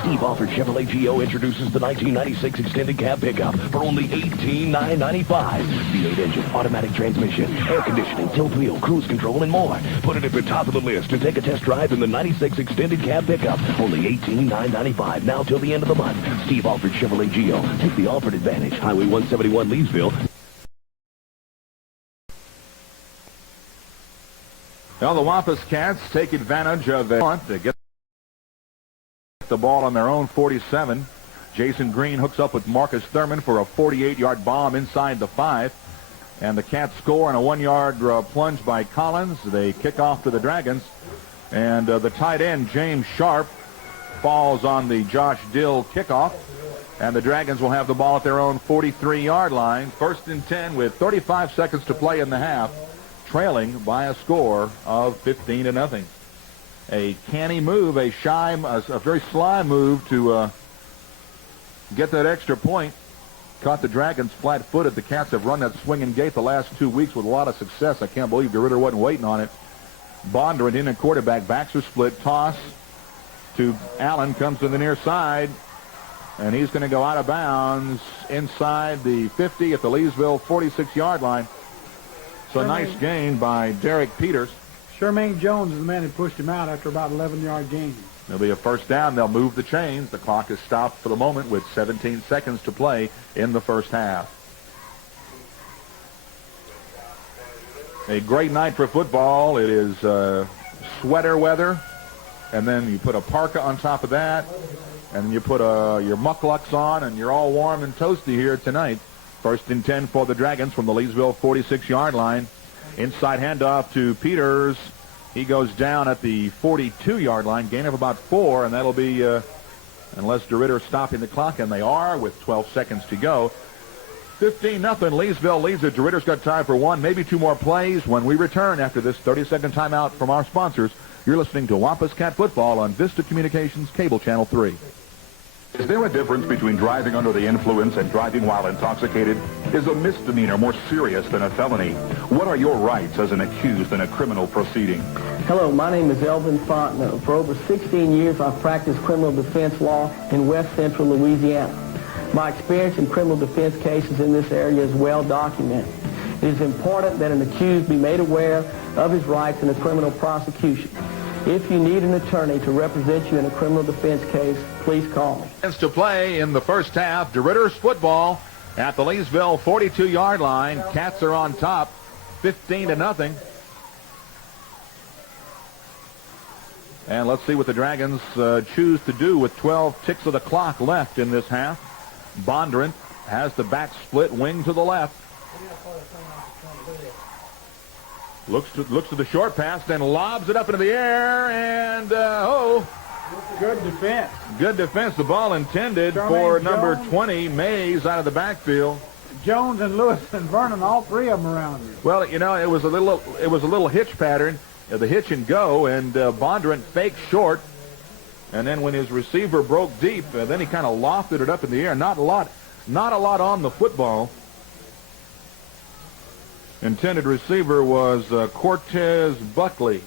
Steve Alford Chevrolet GO introduces the 1996 extended cab pickup for only $18,995. V8 engine, automatic transmission, air conditioning, tilt wheel, cruise control, and more. Put it at the top of the list and take a test drive in the 96 extended cab pickup. Only $18,995 now till the end of the month. Steve Alford Chevrolet GO. Take the Alford advantage. Highway 171 Leesville. Well, the Wampus Cats take advantage of a punt to get the ball on their own 47. Jason Green hooks up with Marcus Thurman for a 48-yard bomb inside the 5. And the Cats score on a 1-yard plunge by Collins. They kick off to the Dragons. And the tight end, James Sharp, falls on the Josh Dill kickoff. And the Dragons will have the ball at their own 43-yard line. 1st and 10 with 35 seconds to play in the half, trailing by a score of 15-0. A canny move, a very sly move to get that extra point. Caught the Dragons flat-footed. The Cats have run that swinging gate the last 2 weeks with a lot of success. I can't believe DeRidder wasn't waiting on it. Bondurant in at quarterback. Backs are split. Toss to Allen. Comes to the near side. And he's going to go out of bounds inside the 50 at the Leesville 46-yard line. So a nice gain by Derek Peters. Shermaine Jones is the man who pushed him out after about 11-yard gain. There'll be a 1st down. They'll move the chains. The clock is stopped for the moment with 17 seconds to play in the first half. A great night for football. It is sweater weather, and then you put a parka on top of that, and you put your mucklucks on, and you're all warm and toasty here tonight. 1st and 10 for the Dragons from the Leesville 46-yard line. Inside handoff to Peters. He goes down at the 42-yard line, gain of about 4, and that'll be, unless DeRidder stopping the clock, and they are with 12 seconds to go. 15-0. Leesville leads it. DeRidder's got time for 1, maybe 2 more plays when we return after this 30-second timeout from our sponsors. You're listening to Wampus Cat Football on Vista Communications Cable Channel 3. Is there a difference between driving under the influence and driving while intoxicated? Is a misdemeanor more serious than a felony? What are your rights as an accused in a criminal proceeding? Hello, my name is Elvin Fontenot. For over 16 years, I've practiced criminal defense law in West Central Louisiana. My experience in criminal defense cases in this area is well documented. It is important that an accused be made aware of his rights in a criminal prosecution. If you need an attorney to represent you in a criminal defense case, please call me. Chance to play in the first half. DeRidder's football at the Leesville 42-yard line. Cats are on top, 15-0. And let's see what the Dragons choose to do with 12 ticks of the clock left in this half. Bondurant has the back split wing to the left. Looks to the short pass, then lobs it up into the air, and Good defense. Good defense. The ball intended for number 20, Mays, out of the backfield. Jones and Lewis and Vernon, all 3 of them around here. Well, you know, it was a little hitch pattern, the hitch and go, and Bondurant faked short, and then when his receiver broke deep, then he kind of lofted it up in the air. Not a lot on the football. Intended receiver was Cortez Buckley.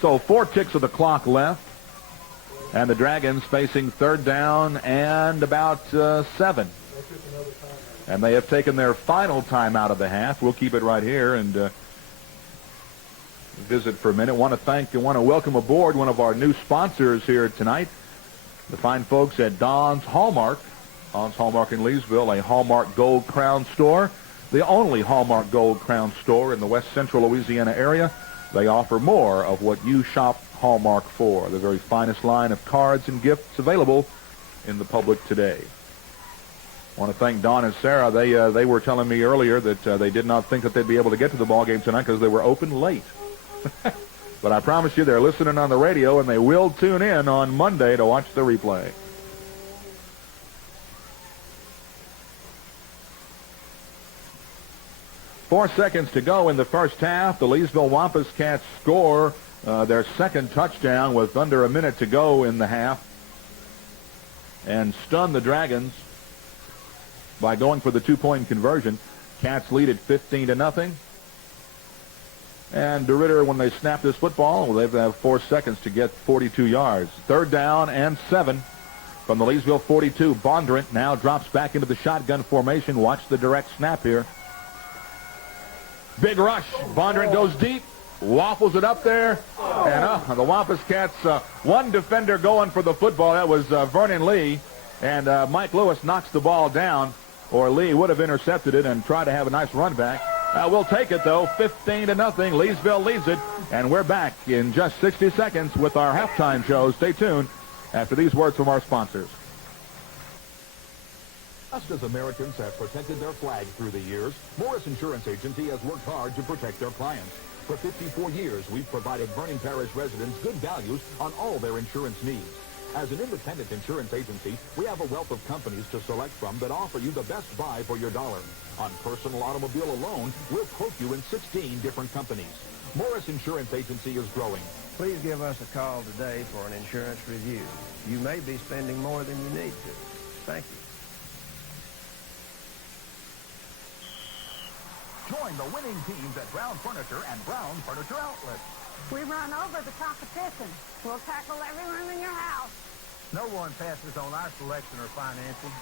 So 4 ticks of the clock left. And the Dragons facing third down and about 7. And they have taken their final timeout of the half. We'll keep it right here and visit for a minute. Want to welcome aboard one of our new sponsors here tonight, the fine folks at Don's Hallmark. Don's Hallmark in Leesville, a Hallmark Gold Crown store, the only Hallmark Gold Crown store in the west central Louisiana area. They offer more of what you shop Hallmark for, the very finest line of cards and gifts available in the public today. I want to thank Don and Sarah. They were telling me earlier that they did not think that they'd be able to get to the ball game tonight because they were open late. But I promise you they're listening on the radio, and they will tune in on Monday to watch the replay. Four seconds to go in the first half. The Leesville Wampus Cats score their second touchdown with under a minute to go in the half and stun the Dragons by going for the 2-point conversion. Cats lead at 15-0. And DeRidder, when they snap this football, they have 4 seconds to get 42 yards. Third down and 7 from the Leesville 42. Bondurant now drops back into the shotgun formation. Watch the direct snap here. Big rush. Bondurant goes deep. Waffles it up there. And the Wampus Cats, one defender going for the football. That was Vernon Lee. And Mike Lewis knocks the ball down, or Lee would have intercepted it and tried to have a nice run back. We'll take it, though. 15-0. Leesville leads it. And we're back in just 60 seconds with our halftime show. Stay tuned after these words from our sponsors. Just as Americans have protected their flag through the years, Morris Insurance Agency has worked hard to protect their clients. For 54 years, we've provided Vernon Parish residents good values on all their insurance needs. As an independent insurance agency, we have a wealth of companies to select from that offer you the best buy for your dollar. On personal automobile alone, we'll quote you in 16 different companies. Morris Insurance Agency is growing. Please give us a call today for an insurance review. You may be spending more than you need to. Thank you. Join the winning teams at Brown Furniture and Brown Furniture Outlet. We run over the competition. We'll tackle every room in your house. No one passes on our selection or financing.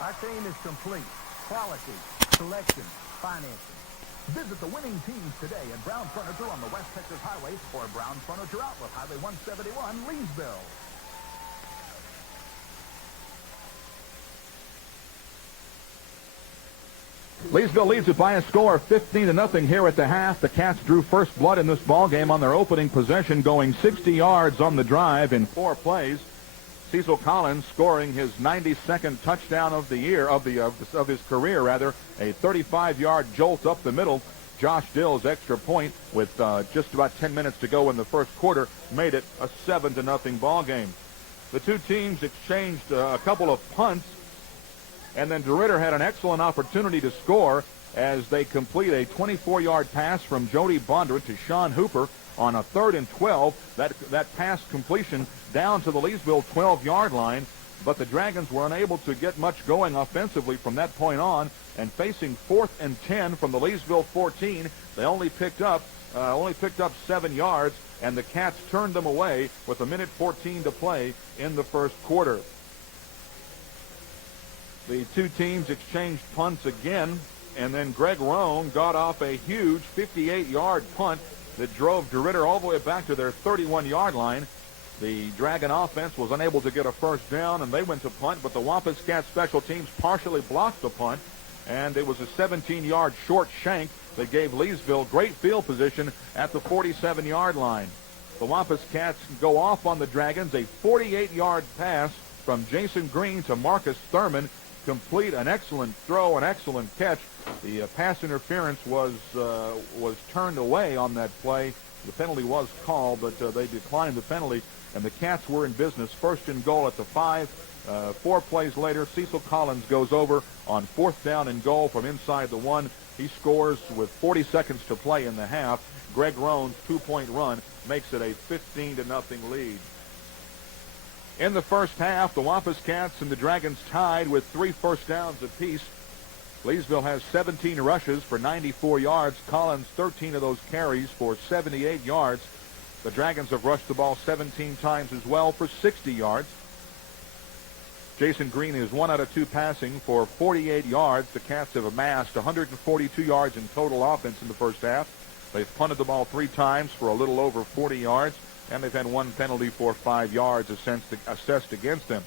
Our team is complete. Quality, selection, financing. Visit the winning teams today at Brown Furniture on the West Texas Highway or Brown Furniture Outlet, Highway 171, Leesville. Leesville leads it by a score of 15-0 here at the half. The Cats drew first blood in this ball game on their opening possession, going 60 yards on the drive in 4 plays. Cecil Collins scoring his 92nd touchdown of the year, of his career, rather. A 35-yard jolt up the middle. Josh Dill's extra point with just about 10 minutes to go in the first quarter made it a 7-0 ball game. The two teams exchanged a couple of punts, and then DeRidder had an excellent opportunity to score as they complete a 24-yard pass from Jody Bondurant to Sean Hooper on a 3rd and 12. That pass completion down to the Leesville 12-yard line, but the Dragons were unable to get much going offensively from that point on, and facing 4th and 10 from the Leesville 14, they only picked up 7 yards, and the Cats turned them away with 1:14 to play in the first quarter. The two teams exchanged punts again, and then Greg Roan got off a huge 58-yard punt that drove DeRidder all the way back to their 31-yard line. The Dragon offense was unable to get a first down, and they went to punt, but the Wampus Cats special teams partially blocked the punt, and it was a 17-yard short shank that gave Leesville great field position at the 47-yard line. The Wampus Cats go off on the Dragons. A 48-yard pass from Jason Green to Marcus Thurman, complete, an excellent throw, an excellent catch. The pass interference was turned away on that play. The penalty was called, but they declined the penalty, and the Cats were in business. 1st and goal at the 5. 4 plays later, Cecil Collins goes over on 4th down and goal from inside the 1. He scores with 40 seconds to play in the half. Greg Roan's 2-point run makes it a 15-0 lead. In the first half, the Wampus Cats and the Dragons tied with 3 first downs apiece. Leesville has 17 rushes for 94 yards. Collins, 13 of those carries for 78 yards. The Dragons have rushed the ball 17 times as well for 60 yards. Jason Green is 1 out of 2 passing for 48 yards. The Cats have amassed 142 yards in total offense in the first half. They've punted the ball 3 times for a little over 40 yards, and they've had 1 penalty for 5 yards assessed against them.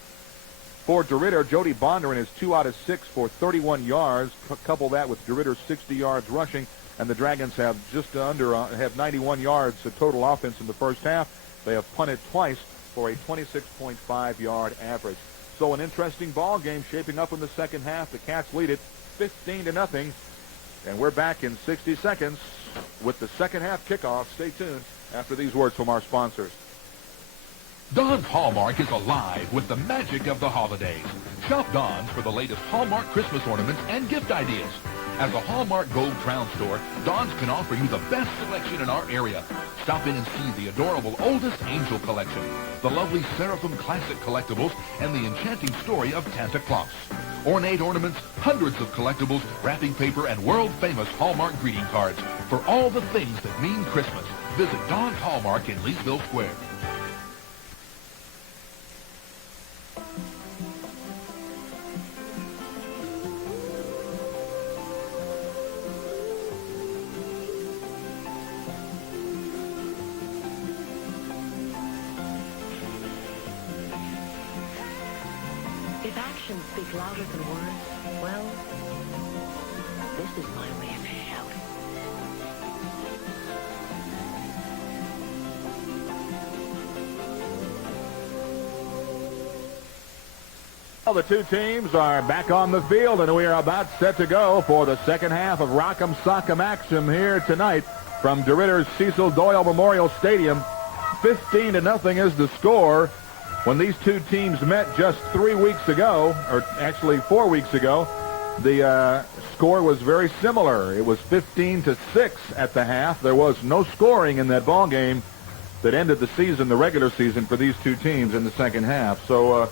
For DeRidder, Jody Bondurant is 2 out of 6 for 31 yards. Couple that with DeRidder's 60 yards rushing, and the Dragons have just have 91 yards of total offense in the first half. They have punted twice for a 26.5 yard average. So an interesting ball game shaping up in the second half. The Cats lead it 15-0, and we're back in 60 seconds with the second half kickoff. Stay tuned after these words from our sponsors. Don's Hallmark is alive with the magic of the holidays. Shop Don's for the latest Hallmark Christmas ornaments and gift ideas. As a Hallmark Gold Crown store, Don's can offer you the best selection in our area. Stop in and see the adorable Oldest Angel collection, the lovely Seraphim Classic collectibles, and the enchanting story of Santa Claus. Ornate ornaments, hundreds of collectibles, wrapping paper, and world-famous Hallmark greeting cards for all the things that mean Christmas. Visit Don's Hallmark in Leesville Square. If actions speak louder than words, well, this is my way of shouting. Well, the two teams are back on the field, and we are about set to go for the second half of Rock'em Sock'em action here tonight from DeRidder's Cecil Doyle Memorial Stadium. 15-0 is the score. When these two teams met just 3 weeks ago, or actually 4 weeks ago, the score was very similar. It was 15-6 at the half. There was no scoring in that ball game that ended the season, the regular season, for these two teams in the second half. So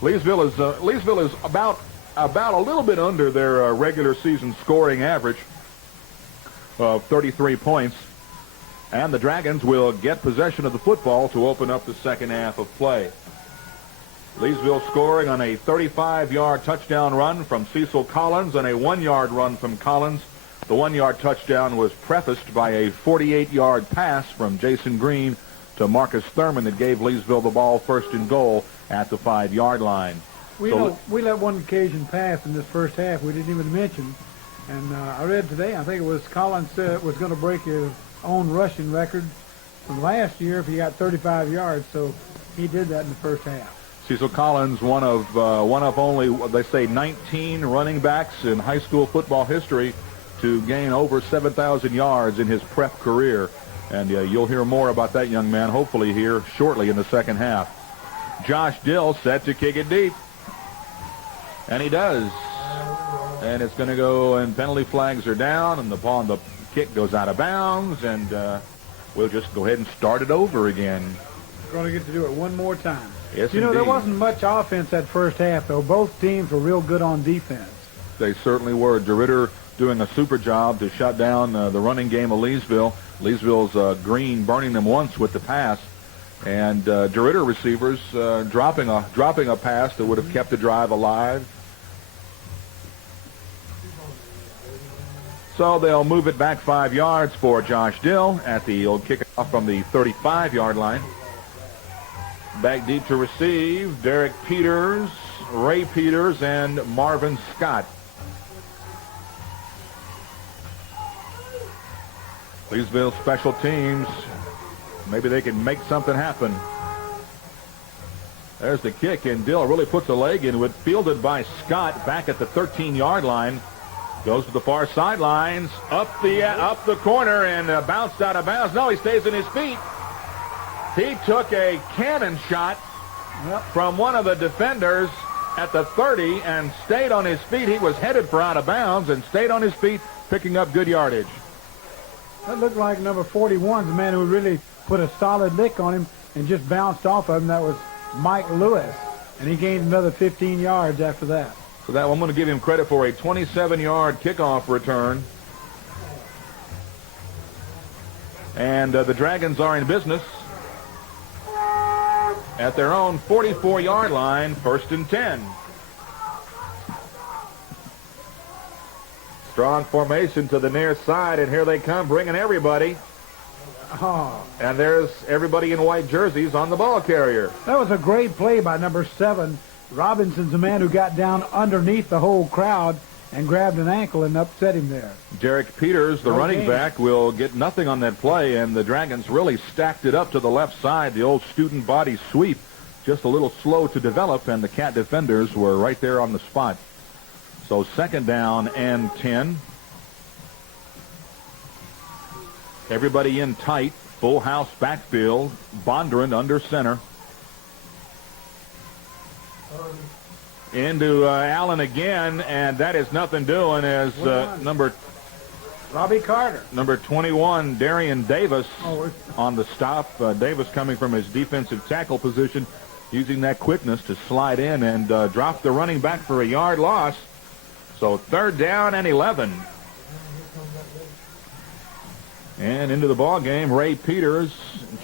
Leesville is about a little bit under their regular season scoring average of 33 points. And the Dragons will get possession of the football to open up the second half of play. Leesville scoring on a 35-yard touchdown run from Cecil Collins and a 1-yard run from Collins. The 1-yard touchdown was prefaced by a 48-yard pass from Jason Green to Marcus Thurman that gave Leesville the ball first and goal at the 5-yard line. We let one occasion pass in this first half we didn't even mention. And I read today, I think it was Collins said it was going to break his own rushing record from last year if he got 35 yards. So he did that in the first half. Cecil Collins, one of only, they say, 19 running backs in high school football history to gain over 7,000 yards in his prep career. And you'll hear more about that young man, hopefully, here shortly in the second half. Josh Dill set to kick it deep. And he does. And it's going to go, and penalty flags are down, and the kick goes out of bounds, and we'll just go ahead and start it over again. Going to get to do it one more time. Yes, you know, indeed. there wasn't much offense that first half, though. Both teams were real good on defense. They certainly were. DeRidder doing a super job to shut down the running game of Leesville. Leesville's Green burning them once with the pass. And DeRidder receivers dropping a pass that would have kept the drive alive. So they'll move it back 5 yards for Josh Dill at the old kickoff from the 35-yard line. Back deep to receive, Derek Peters, Ray Peters, and Marvin Scott. Leesville special teams. Maybe they can make something happen. There's the kick, and Dill really puts a leg into it. Fielded by Scott back at the 13-yard line. Goes to the far sidelines, up the corner, and bounced out of bounds. No, he stays in his feet. He took a cannon shot from one of the defenders at the 30 and stayed on his feet. He was headed for out of bounds and stayed on his feet, picking up good yardage. That looked like number 41's the man who really put a solid lick on him and just bounced off of him. That was Mike Lewis, and he gained another 15 yards after that. So that I'm going to give him credit for a 27-yard kickoff return. And the Dragons are in business at their own 44-yard line, 1st and 10. Strong formation to the near side, and here they come, bringing everybody. Oh. And there's everybody in white jerseys on the ball carrier. That was a great play by number 7. Robinson's the man who got down underneath the whole crowd and grabbed an ankle and upset him there. Derek Peters, the running back, will get nothing on that play, and the Dragons really stacked it up to the left side. The old student body sweep, just a little slow to develop, and the Cat defenders were right there on the spot. So 2nd down and 10. Everybody in tight, full house backfield. Bondurant under center. Into Allen again, and that is nothing doing as Robbie Carter. Number 21, Darian Davis on the stop. Davis coming from his defensive tackle position, using that quickness to slide in and drop the running back for a yard loss. So 3rd down and 11. And into the ball game, Ray Peters.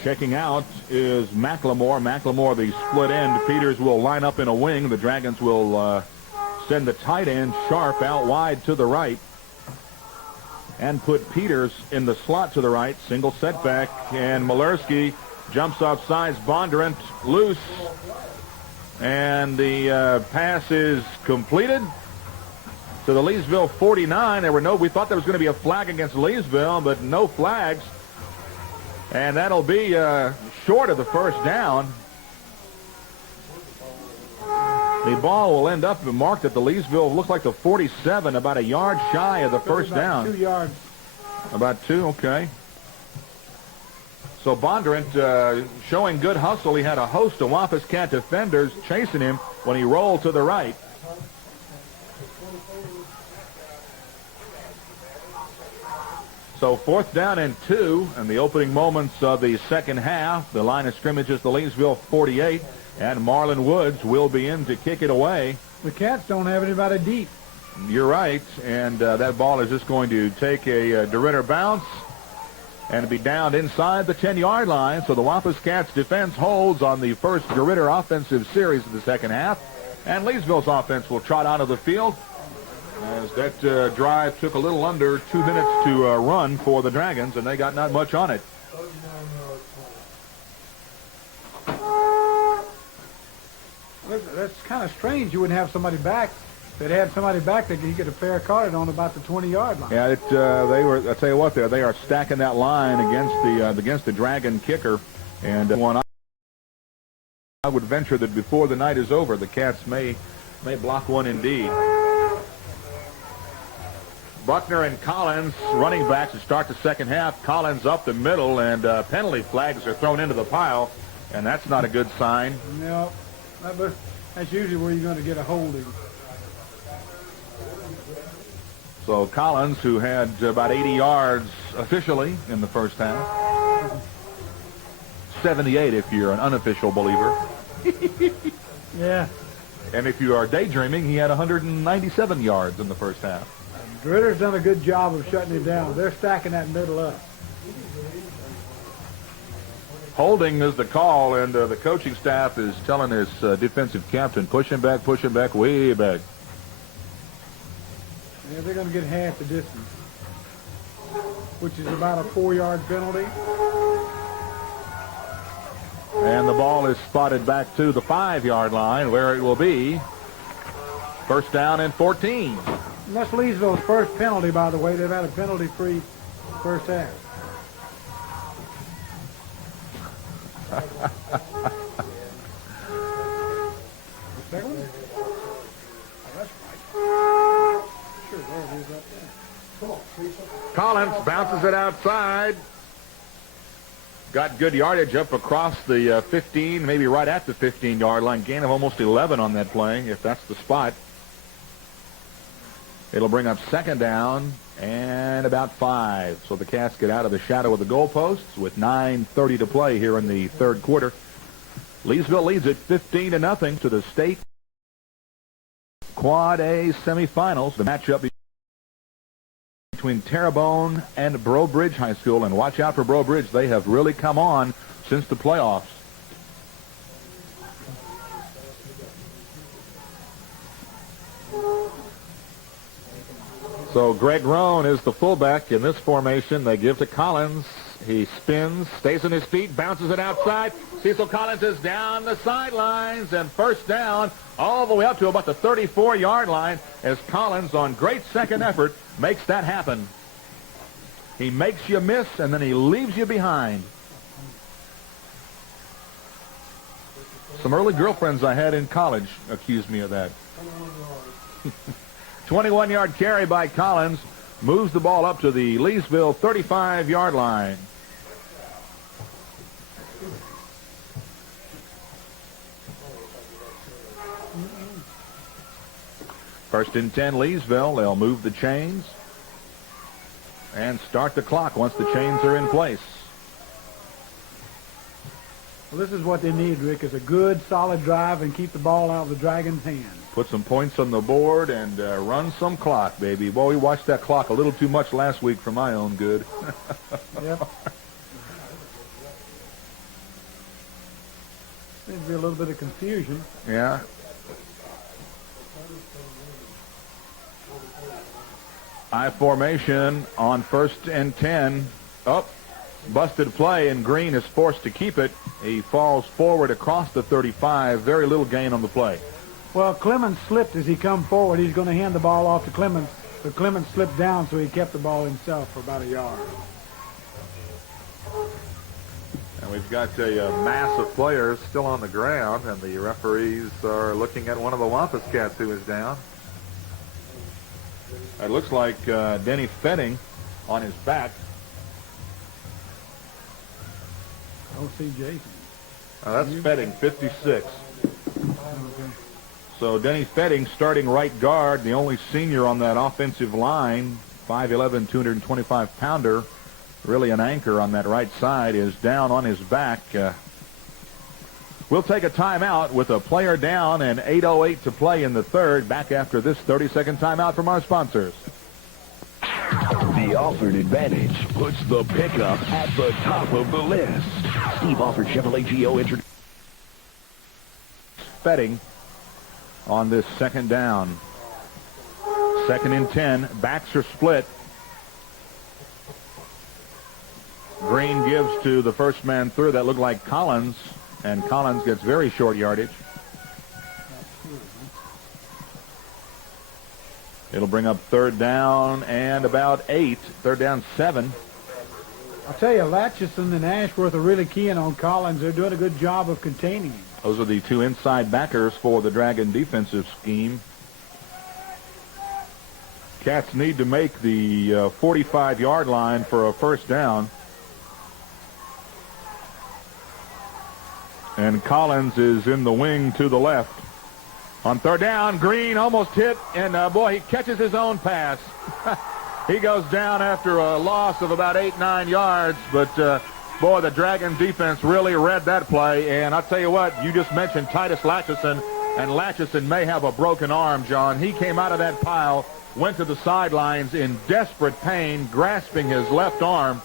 Checking out is McLemore. McLemore, the split end. Peters will line up in a wing. The Dragons will send the tight end Sharp out wide to the right and put Peters in the slot to the right. Single setback, and Malerski jumps off sides. Bondurant loose, and the pass is completed to the Leesville 49. We thought there was going to be a flag against Leesville, but no flags. And that'll be short of the 1st down. The ball will end up marked at the Leesville, looks like the 47, about a yard shy of the 1st down. 2 yards. About 2, okay. So Bondurant showing good hustle. He had a host of Wampus Cat defenders chasing him when he rolled to the right. So 4th down and 2 in the opening moments of the 2nd half. The line of scrimmage is the Leesville 48, and Marlon Woods will be in to kick it away. The Cats don't have anybody deep. You're right, and that ball is just going to take a DeRidder bounce and be downed inside the 10-yard line. So the Wampus Cats defense holds on the first DeRidder offensive series of the 2nd half, and Leesville's offense will trot out of the field, as that drive took a little under 2 minutes to run for the Dragons, and they got not much on it. That's kind of strange. You wouldn't have somebody back. They'd have somebody back that you get a fair card on about the 20-yard line. Yeah, they were. I tell you what, they are stacking that line against the Dragon kicker, and I would venture that before the night is over, the Cats may block one indeed. Buckner and Collins, running backs, to start the 2nd half. Collins up the middle, and penalty flags are thrown into the pile, and that's not a good sign. No, that's usually where you're going to get a holding. So Collins, who had about 80 yards officially in the 1st half, 78 if you're an unofficial believer. Yeah. And if you are daydreaming, he had 197 yards in the 1st half. DeRidder's done a good job of shutting it down. They're stacking that middle up. Holding is the call, and the coaching staff is telling his defensive captain, push him back, way back. Yeah, they're going to get half the distance, which is about a 4-yard penalty. And the ball is spotted back to the 5-yard line, where it will be 1st down and 14. And that's Leesville's first penalty, by the way. They've had a penalty-free 1st half. Second one? Oh, that's right. Sure, there it is up there. Collins bounces it outside. Got good yardage up across the 15, maybe right at the 15-yard line. Gain of almost 11 on that play, if that's the spot. It'll bring up 2nd down and about 5. So the Cats get out of the shadow of the goalposts with 9:30 to play here in the 3rd quarter. Leesville leads it 15-0 to the state Quad A semifinals. The matchup between Terrebonne and Breaux Bridge High School. And watch out for Breaux Bridge. They have really come on since the playoffs. So Greg Roan is the fullback in this formation. They give to Collins. He spins, stays on his feet, bounces it outside. Cecil Collins is down the sidelines, and first down all the way up to about the 34-yard line as Collins, on great second effort, makes that happen. He makes you miss, and then he leaves you behind. Some early girlfriends I had in college accused me of that. 21-yard carry by Collins moves the ball up to the Leesville 35-yard line. First and 10, Leesville. They'll move the chains and start the clock once the chains are in place. Well, this is what they need, Rick, is a good, solid drive and keep the ball out of the Dragons' hands. Put some points on the board and run some clock, baby. Boy, we watched that clock a little too much last week for my own good. Yep. Seems to be a little bit of confusion. Yeah. I formation on first and 10. Up. Busted play, and Green is forced to keep it. He falls forward across the 35. Very little gain on the play. Well, Clemens slipped as he come forward. He's going to hand the ball off to Clemens. But Clemens slipped down, so he kept the ball himself for about a yard. And we've got a mass of players still on the ground, and the referees are looking at one of the Wampus cats who is down. It looks like Denny Fetting on his back. I don't see Jason. That's Fetting, 56. Okay. So Denny Fetting, starting right guard, the only senior on that offensive line, 5'11", 225-pounder, really an anchor on that right side, is down on his back. We'll take a timeout with a player down and 8:08 to play in the third. Back after this 30-second timeout from our sponsors. The Alford advantage puts the pickup at the top of the list. Steve Alford Chevrolet GO introduced Fetting on this second down. Second and 10. Backs are split. Green gives to the first man through. That looked like Collins, and Collins gets very short yardage. It'll bring up third down and about 8. Third down 7. I'll tell you, Latchison and Ashworth are really keying on Collins. They're doing a good job of containing him. Those are the two inside backers for the Dragon defensive scheme. Cats need to make the 45-yard line for a first down. And Collins is in the wing to the left. On third down, Green almost hit, and boy, he catches his own pass. He goes down after a loss of about 8-9 yards, but boy, the Dragon defense really read that play. And I'll tell you what, you just mentioned Titus Latchison, and Latchison may have a broken arm, John. He came out of that pile, went to the sidelines in desperate pain, grasping his left arm,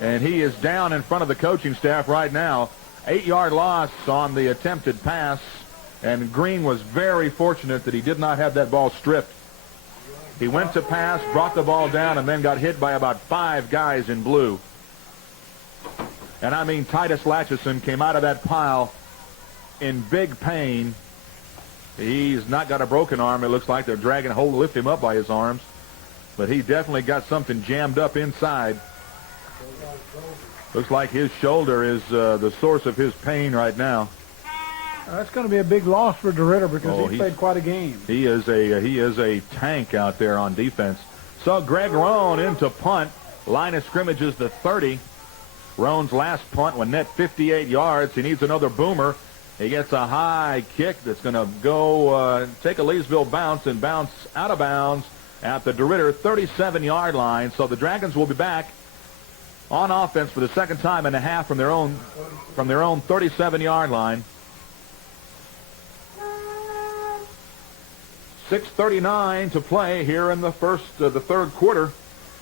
and he is down in front of the coaching staff right now. 8-yard loss on the attempted pass, and Green was very fortunate that he did not have that ball stripped. He went to pass, brought the ball down, and then got hit by about 5 guys in blue. And I mean, Titus Latchison came out of that pile in big pain. He's not got a broken arm. It looks like they're dragging a hold to lift him up by his arms. But he definitely got something jammed up inside. Looks like his shoulder is the source of his pain right now. That's going to be a big loss for DeRidder because he's played quite a game. He is a tank out there on defense. So Greg Roan into punt. Line of scrimmage is the 30. Roan's last punt went net 58 yards. He needs another boomer. He gets a high kick that's going to go take a Leesville bounce and bounce out of bounds at the DeRidder 37-yard line. So the Dragons will be back on offense for the second time and a half from their own 37-yard line. 6:39 to play here in the third quarter,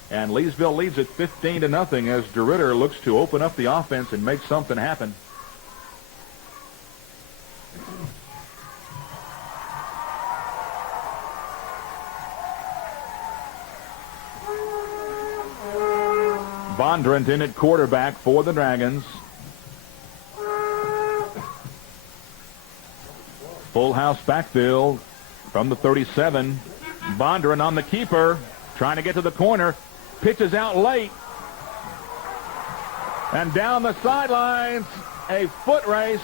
and Leesville leads it 15-0 as DeRidder looks to open up the offense and make something happen. Bondurant in at quarterback for the Dragons. Full house backfield from the 37. Bondurant on the keeper, trying to get to the corner. Pitches out late. And down the sidelines, a foot race.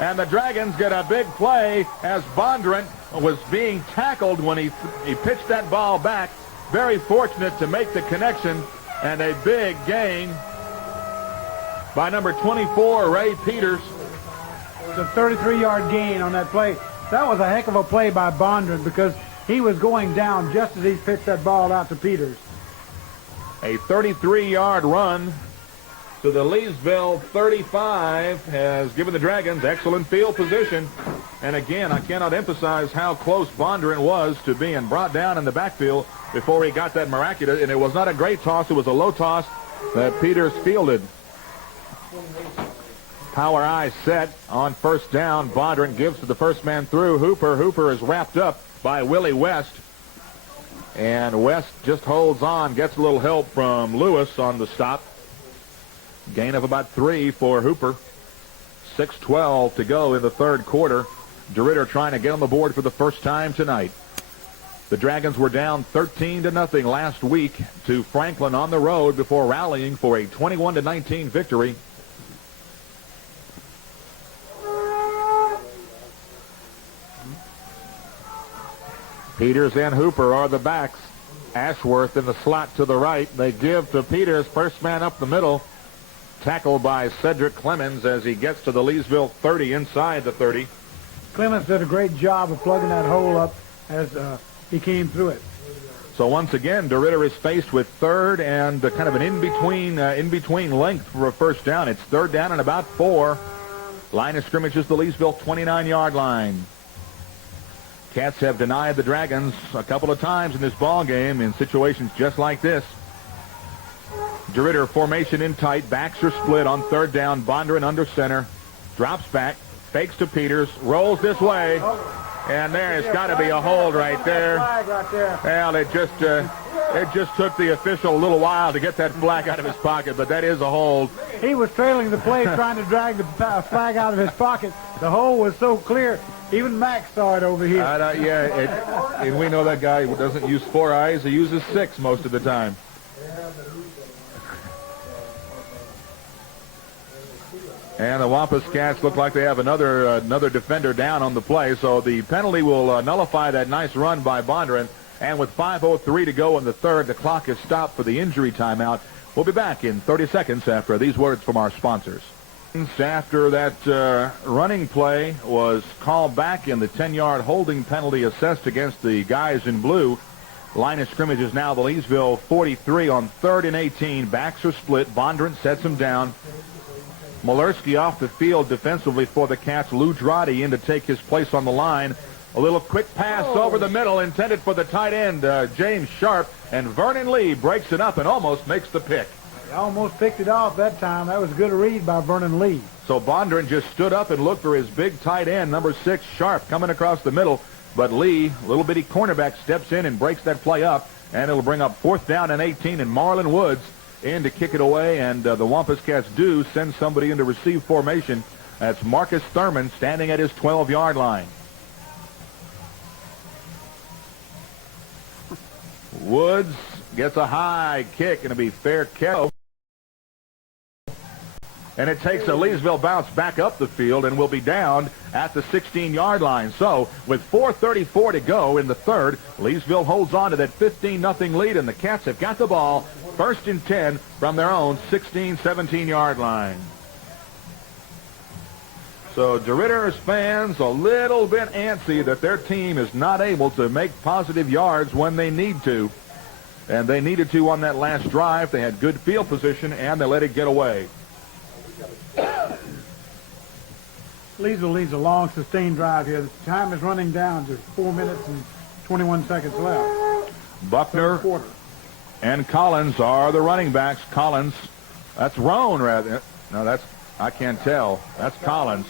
And the Dragons get a big play as Bondurant was being tackled when he pitched that ball back. Very fortunate to make the connection, and a big gain by number 24, Ray Peters. It was a 33-yard gain on that play. That was a heck of a play by Bondurant because he was going down just as he pitched that ball out to Peters. A 33-yard run to the Leesville 35 has given the Dragons excellent field position. And again, I cannot emphasize how close Bondurant was to being brought down in the backfield before he got that miraculous. And it was not a great toss. It was a low toss that Peters fielded. Power eye set on first down. Bondurant gives to the first man through. Hooper is wrapped up by Willie West. And West just holds on, gets a little help from Lewis on the stop. Gain of about 3 for Hooper. 6:12 to go in the third quarter. DeRidder trying to get on the board for the first time tonight. The Dragons were down 13-0 last week to Franklin on the road before rallying for a 21-19 victory. Peters and Hooper are the backs. Ashworth in the slot to the right. They give to Peters, first man up the middle. Tackled by Cedric Clemens as he gets to the Leesville 30 inside the 30. Clemens did a great job of plugging that hole up as he came through it. So once again, DeRidder is faced with third and kind of an in-between length for a first down. It's third down and about 4. Line of scrimmage is the Leesville 29-yard line. Cats have denied the Dragons a couple of times in this ball game in situations just like this. DeRidder formation in tight. Backs are split on third down. Bondurant under center. Drops back. Fakes to Peters. Rolls this way. And there's got to be a hold right there. Well, it just took the official a little while to get that flag out of his pocket, but that is a hold. He was trailing the play trying to drag the flag out of his pocket. The hole was so clear. Even Max saw it over here. And we know that guy doesn't use 4 eyes. He uses 6 most of the time. And the Wampus Cats look like they have another defender down on the play. So the penalty will nullify that nice run by Bondurant. And with 5:03 to go in the third, the clock is stopped for the injury timeout. We'll be back in 30 seconds after these words from our sponsors. After that running play was called back and the 10-yard holding penalty assessed against the guys in blue, line of scrimmage is now the Leesville 43 on 3rd and 18. Backs are split. Bondurant sets him down. Malerski off the field defensively for the Cats. Lou Drotti in to take his place on the line. A little quick pass over the middle intended for the tight end, James Sharp. And Vernon Lee breaks it up and almost makes the pick. He almost picked it off that time. That was a good read by Vernon Lee. So Bondurant just stood up and looked for his big tight end, number 6, Sharp, coming across the middle. But Lee, little bitty cornerback, steps in and breaks that play up. And it'll bring up 4th down and 18, and Marlon Woods in to kick it away, and the Wampus Cats do send somebody in to receive formation. That's Marcus Thurman standing at his 12-yard line. Woods gets a high kick, and it'll be fair catch. And it takes a Leesville bounce back up the field and will be down at the 16-yard line. So with 4:34 to go in the third, Leesville holds on to that 15-0 lead, and the Cats have got the ball 1st and 10 from their own 16, 17-yard line. So DeRidder's fans a little bit antsy that their team is not able to make positive yards when they need to. And they needed to on that last drive. They had good field position, and they let it get away. Leesville leads a long, sustained drive here. The time is running down to 4 minutes and 21 seconds left. Buckner and Collins are the running backs. Collins, that's Roan, rather. No, I can't tell. That's Collins.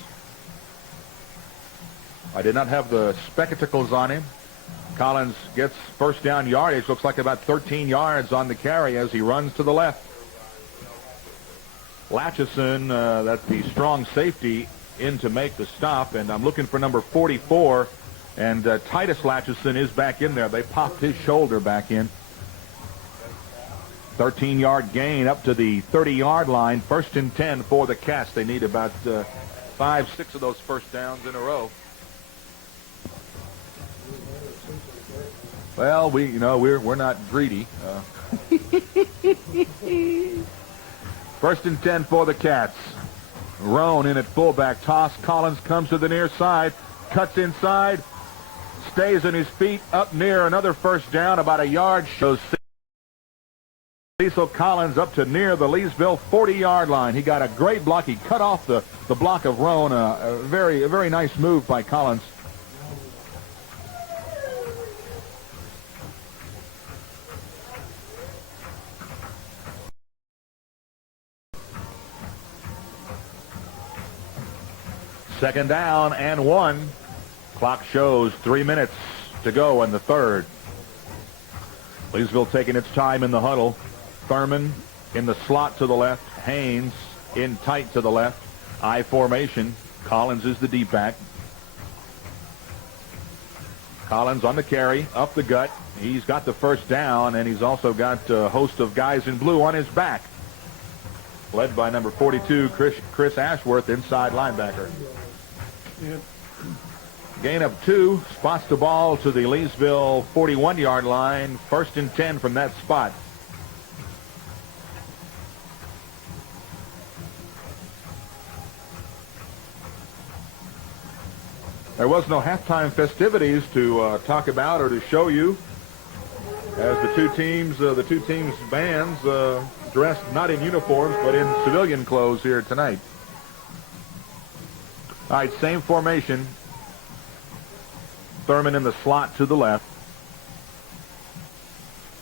I did not have the spectacles on him. Collins gets first down yardage. Looks like about 13 yards on the carry as he runs to the left. Latchison, that's the strong safety, in to make the stop, and I'm looking for number 44, and Titus Latchison is back in there. They popped his shoulder back in. 13-yard gain up to the 30-yard line. 1st and 10 for the Cats. They need about 5-6 of those first downs in a row. Well, we're not greedy. 1st and 10 for the Cats. Roan in at fullback. Toss. Collins comes to the near side. Cuts inside. Stays on his feet up near another first down. About a yard. Shows Cecil Collins up to near the Leesville 40-yard line. He got a great block. He cut off the block of Roan. A very nice move by Collins. Second down and 1. Clock shows 3 minutes to go in the third. Leesville taking its time in the huddle. Thurman in the slot to the left. Haynes in tight to the left. I formation. Collins is the deep back. Collins on the carry, up the gut. He's got the first down, and he's also got a host of guys in blue on his back. Led by number 42, Chris Ashworth, inside linebacker. Yep. Gain of 2, spots the ball to the Leesville 41-yard line. 1st and 10 from that spot. There was no halftime festivities to talk about or to show you, as the two teams' bands dressed not in uniforms but in civilian clothes here tonight. All right, same formation. Thurman in the slot to the left.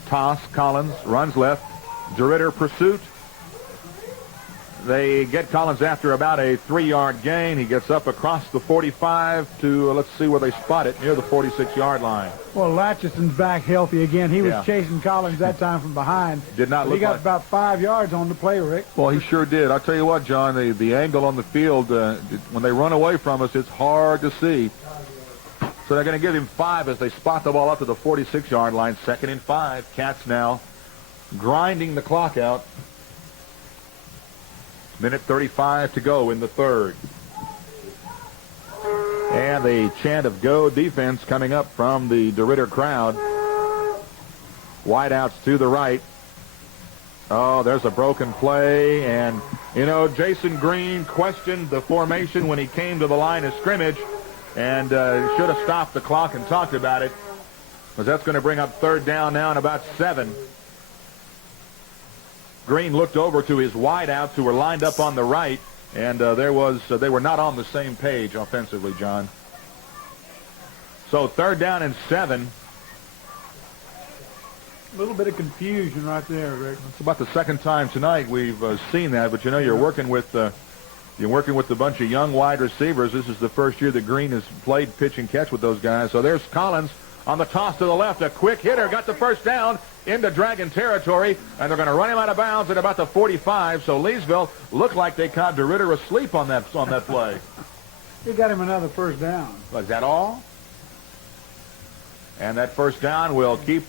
Toss. Collins runs left. DeRidder pursuit. They get Collins after about a 3-yard gain. He gets up across the 45 to, let's see where they spot it, near the 46-yard line. Well, Latchison's back healthy again. He was chasing Collins that time from behind. Did not look He got like... about 5 yards on the play, Rick. Well, he sure did. I'll tell you what, John, the angle on the field, when they run away from us, it's hard to see. So they're going to give him 5 as they spot the ball up to the 46-yard line. 2nd and 5. Cats now grinding the clock out. Minute 35 to go in the third. And the chant of go defense coming up from the DeRidder crowd. Wideouts to the right. Oh, there's a broken play. And, Jason Green questioned the formation when he came to the line of scrimmage and should have stopped the clock and talked about it, because that's going to bring up 3rd down now and about 7. Green looked over to his wideouts who were lined up on the right, and they were not on the same page offensively, John. So 3rd down and 7. A little bit of confusion right there, Rick. It's about the second time tonight we've seen that, but you're working with a bunch of young wide receivers. This is the first year that Green has played pitch and catch with those guys. So there's Collins on the toss to the left. A quick hitter, got the first down into Dragon territory, and they're going to run him out of bounds at about the 45. So Leesville looked like they caught DeRidder asleep on that play. He got him another first down. Was that all? And that first down will keep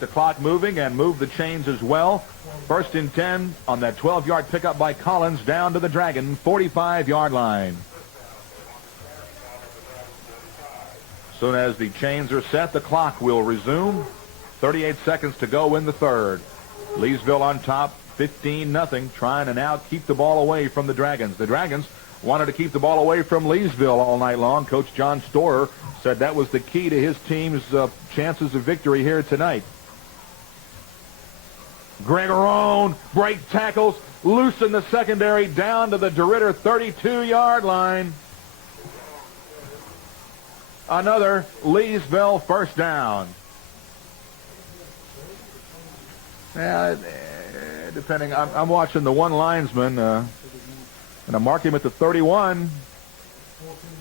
the clock moving and move the chains as well. 1st and 10 on that 12-yard pickup by Collins down to the Dragon 45-yard line. Soon as the chains are set, the clock will resume. 38 seconds to go in the third. Leesville on top, 15-0, trying to now keep the ball away from the Dragons. The Dragons wanted to keep the ball away from Leesville all night long. Coach John Storer said that was the key to his team's chances of victory here tonight. Gregoron break tackles, loosen the secondary down to the DeRidder 32-yard line. Another Leesville first down. Yeah, depending. I'm watching the one linesman, and I mark him at the 31.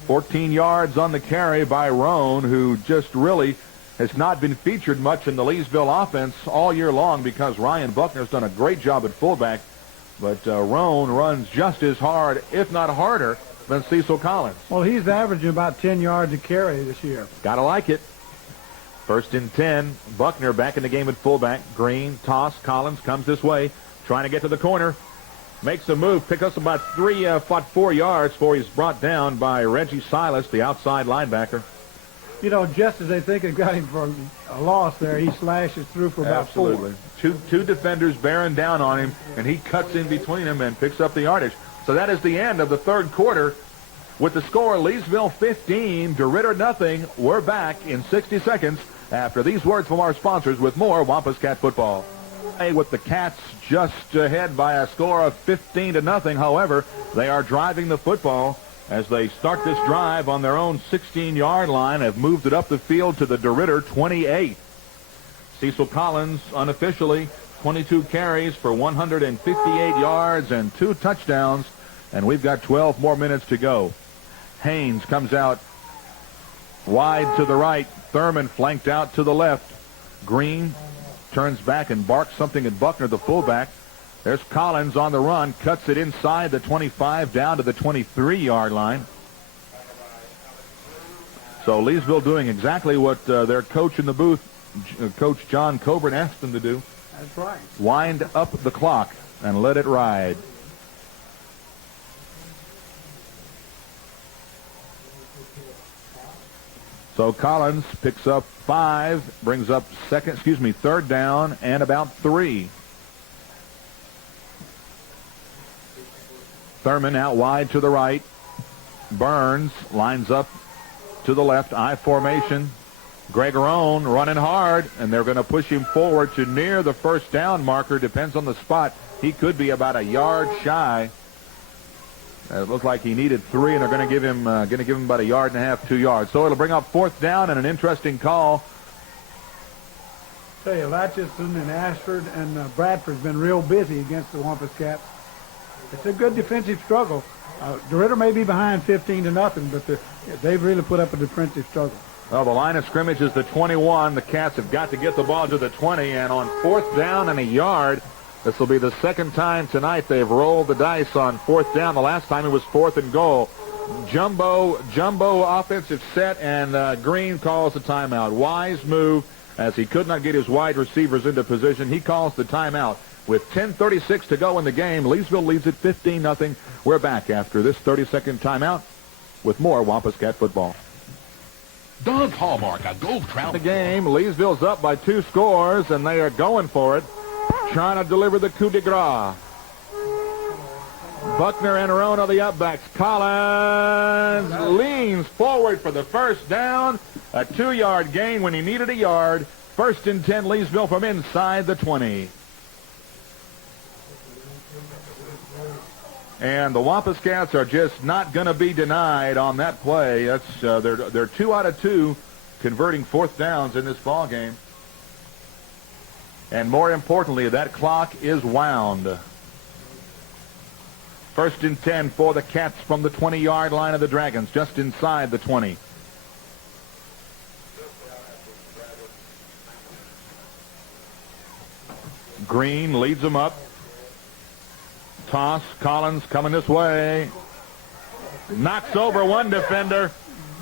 14 yards on the carry by Roan, who just really has not been featured much in the Leesville offense all year long because Ryan Buckner's done a great job at fullback. But Roan runs just as hard, if not harder, than Cecil Collins. Well, he's averaging about 10 yards a carry this year. Gotta like it. 1st and 10. Buckner back in the game at fullback. Green, toss. Collins comes this way, trying to get to the corner. Makes a move, picks up about 4 yards before he's brought down by Reggie Silas, the outside linebacker. You know, just as they think they got him for a loss there, he slashes through for about 4. Two defenders bearing down on him, and he cuts in between them and picks up the yardage. So that is the end of the third quarter. With the score, Leesville 15, DeRidder nothing. We're back in 60 seconds after these words from our sponsors with more Wampus Cat football. With the Cats just ahead by a score of 15-0. However, they are driving the football as they start this drive on their own 16-yard line, have moved it up the field to the DeRidder 28. Cecil Collins, unofficially, 22 carries for 158 yards and 2 touchdowns, and we've got 12 more minutes to go. Haynes comes out wide to the right. Thurman flanked out to the left. Green turns back and barks something at Buckner, the fullback. There's Collins on the run, cuts it inside the 25 down to the 23-yard line. So Leesville doing exactly what their coach in the booth, Coach John Coburn, asked them to do. That's right. Wind up the clock and let it ride. So Collins picks up 5, brings up third down and about 3. Thurman out wide to the right. Burns lines up to the left, I formation. Greg Roan running hard, and they're going to push him forward to near the first down marker. Depends on the spot. He could be about a yard shy. It looked like he needed 3, and they're going to give him about 1.5 yards, 2 yards. So it'll bring up 4th down and an interesting call. Tell you, Latchison and Ashford and Bradford's been real busy against the Wampus Cats. It's a good defensive struggle. DeRidder may be behind 15-0, but they've really put up a defensive struggle. Well, the line of scrimmage is the 21. The Cats have got to get the ball to the 20, and on 4th down and 1 yard, this will be the second time tonight they've rolled the dice on 4th down. The last time it was 4th and goal. Jumbo offensive set, and Green calls the timeout. Wise move, as he could not get his wide receivers into position. He calls the timeout. With 10:36 to go in the game, Leesville leads it 15-0. We're back after this 30-second timeout with more Wampus Cat football. Doug Hallmark, a Gold Trout. The game, Leesville's up by 2 scores, and they are going for it, trying to deliver the coup de grace. Buckner and Roan are the upbacks. Collins leans forward for the first down. A 2-yard gain when he needed a yard. 1st and 10, Leesville from inside the 20. And the Wampus Cats are just not going to be denied on that play. That's they're 2 out of 2 converting 4th downs in this ball game. And more importantly, that clock is wound. 1st and 10 for the Cats from the 20-yard line of the Dragons, just inside the 20. Green leads them up. Toss. Collins coming this way. Knocks over one defender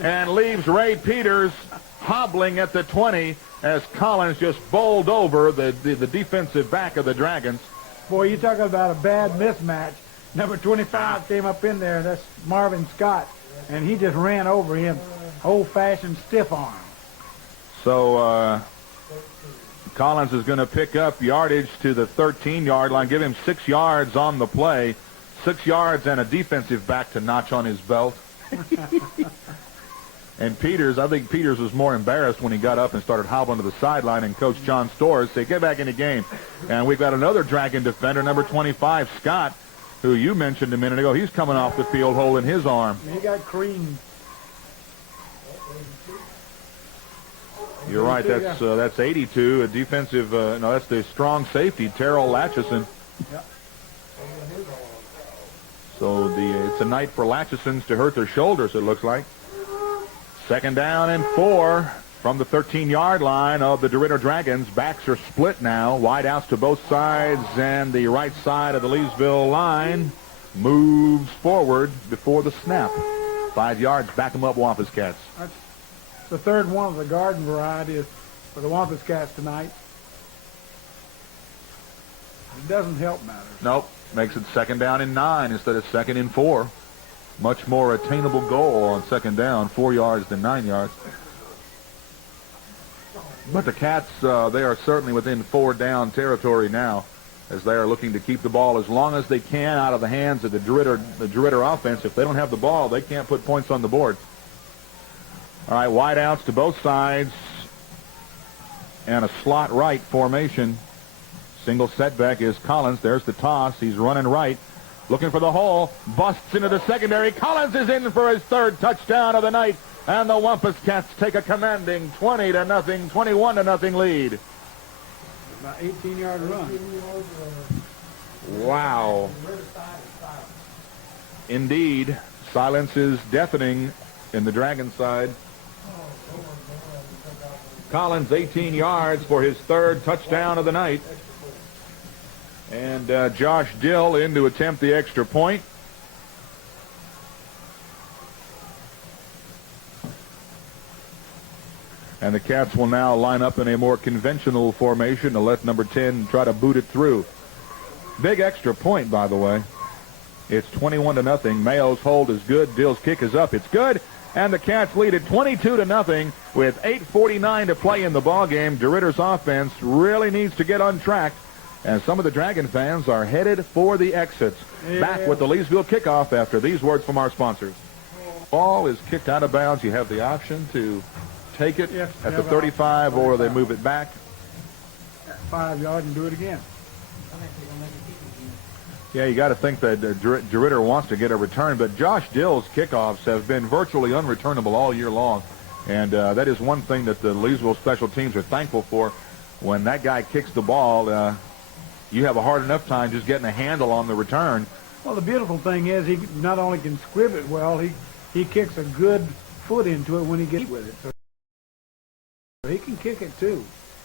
and leaves Ray Peters hobbling at the 20 as Collins just bowled over the defensive back of the Dragons. Boy, you talking about a bad mismatch. Number 25 came up in there. That's Marvin Scott, and he just ran over him. Old-fashioned stiff arm. So Collins is going to pick up yardage to the 13-yard line, give him 6 yards on the play, 6 yards and a defensive back to notch on his belt. And Peters, I think Peters was more embarrassed when he got up and started hobbling to the sideline, and Coach John Storrs said, get back in the game. And we've got another Dragon defender, number 25, Scott, who you mentioned a minute ago. He's coming off the field holding his arm. He got creamed. You're right. That's 82. A defensive. No, that's the strong safety, Terrell Latchison. Yep. So it's a night for Latchisons to hurt their shoulders. It looks like. 2nd down and 4. from the 13-yard line of the DeRidder Dragons. Backs are split now. Wide outs to both sides, and the right side of the Leesville line moves forward before the snap. 5 yards, back them up, Wampus Cats. That's the third one of the garden variety for the Wampus Cats tonight. It doesn't help matters. Nope. Makes it 2nd down and 9 instead of 2nd and 4. Much more attainable goal on 2nd down, 4 yards than 9 yards. But the Cats, they are certainly within 4-down territory now, as they are looking to keep the ball as long as they can out of the hands of the DeRidder offense. If they don't have the ball, they can't put points on the board. All right, wide outs to both sides, and a slot right formation. Single setback is Collins. There's the toss. He's running right, looking for the hole. Busts into the secondary. Collins is in for his 3rd touchdown of the night. And the Wampus Cats take a commanding 20-0, 21-0 lead. About 18-yard run. Wow. Indeed, silence is deafening in the Dragon side. Collins, 18 yards for his 3rd touchdown of the night. And Josh Dill in to attempt the extra point. And the Cats will now line up in a more conventional formation to let number 10 try to boot it through. Big extra point, by the way. It's 21-0. Mayo's hold is good. Dill's kick is up. It's good. And the Cats lead it 22-0 with 8:49 to play in the ballgame. DeRidder's offense really needs to get on track, and some of the Dragon fans are headed for the exits. Yeah. Back with the Leesville kickoff after these words from our sponsors. Ball is kicked out of bounds. You have the option to take it at the 35, or they move it back. 5 yards and do it again. Yeah, you got to think that DeRidder wants to get a return, but Josh Dill's kickoffs have been virtually unreturnable all year long, and that is one thing that the Leesville special teams are thankful for. When that guy kicks the ball, you have a hard enough time just getting a handle on the return. Well, the beautiful thing is he not only can scrib it well, he kicks a good foot into it when he gets with it. So he can kick it, too,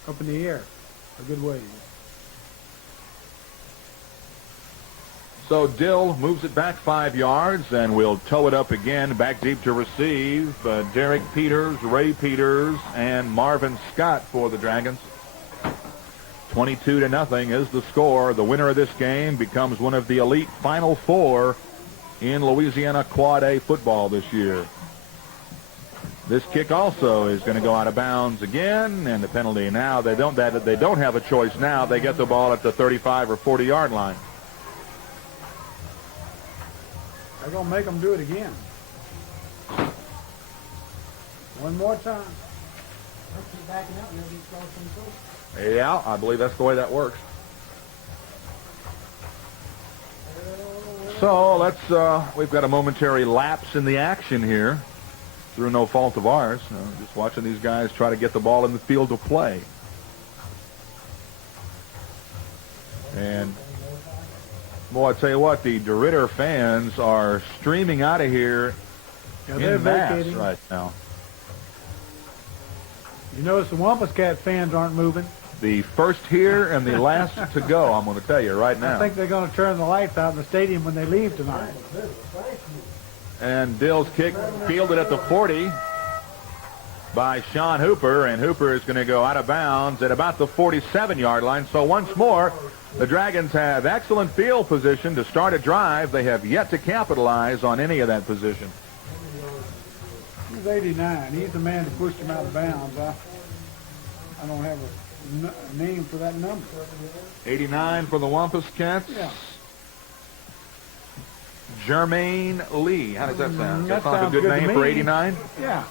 up in the air a good way. So Dill moves it back 5 yards and will tow it up again, back deep to receive. Derek Peters, Ray Peters, and Marvin Scott for the Dragons. 22-0 is the score. The winner of this game becomes one of the elite Final Four in Louisiana Quad A football this year. This kick also is going to go out of bounds again, and the penalty now, they don't have a choice now. They get the ball at the 35 or 40-yard line. They're going to make them do it again. One more time. Yeah, I believe that's the way that works. So we've got a momentary lapse in the action here through no fault of ours. Just watching these guys try to get the ball in the field of play. And boy, I tell you what, the DeRidder fans are streaming out of here in mass right now. You notice the Wampus Cat fans aren't moving. The first here and the last to go, I'm going to tell you right now. I think they're going to turn the lights out in the stadium when they leave tonight. And Dill's kick fielded at the 40 by Sean Hooper, and Hooper is going to go out of bounds at about the 47-yard line. So once more, the Dragons have excellent field position to start a drive. They have yet to capitalize on any of that position. He's 89. He's the man who pushed him out of bounds. I don't have a name for that number. 89 for the Wampus Cats. Yeah. Jermaine Lee. How does that sound? That sounds like a good name for 89? Yeah.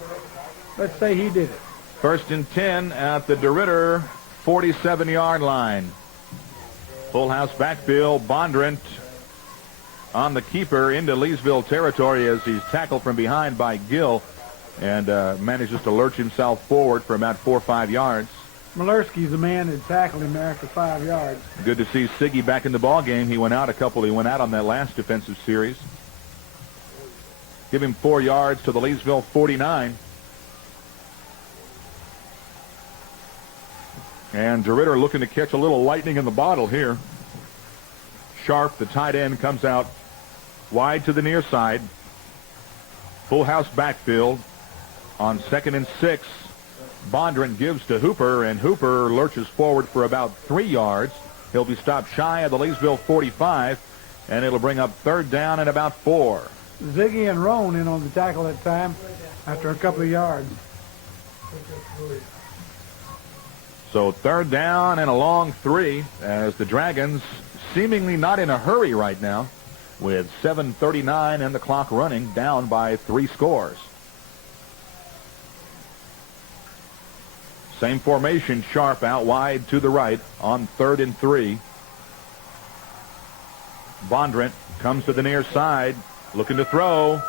Let's say he did it. 1st and 10 at the DeRidder 47-yard line. Full house backfield. Bondurant on the keeper into Leesville territory as he's tackled from behind by Gill and manages to lurch himself forward for about 4 or 5 yards. Malerski's the man that tackled him there after 5 yards. Good to see Siggy back in the ball game. He went out on that last defensive series. Give him 4 yards to the Leesville 49. And DeRidder looking to catch a little lightning in the bottle here. Sharp, the tight end, comes out wide to the near side. Full house backfield on 2nd and 6. Bondurant gives to Hooper, and Hooper lurches forward for about 3 yards. He'll be stopped shy of the Leesville 45, and it'll bring up 3rd down and about 4. Ziggy and Roan in on the tackle that time after a couple of yards. So 3rd down and a long 3 as the Dragons seemingly not in a hurry right now with 7:39 and the clock running, down by 3 scores. Same formation, Sharp out wide to the right on 3rd and 3. Bondurant comes to the near side, looking to throw.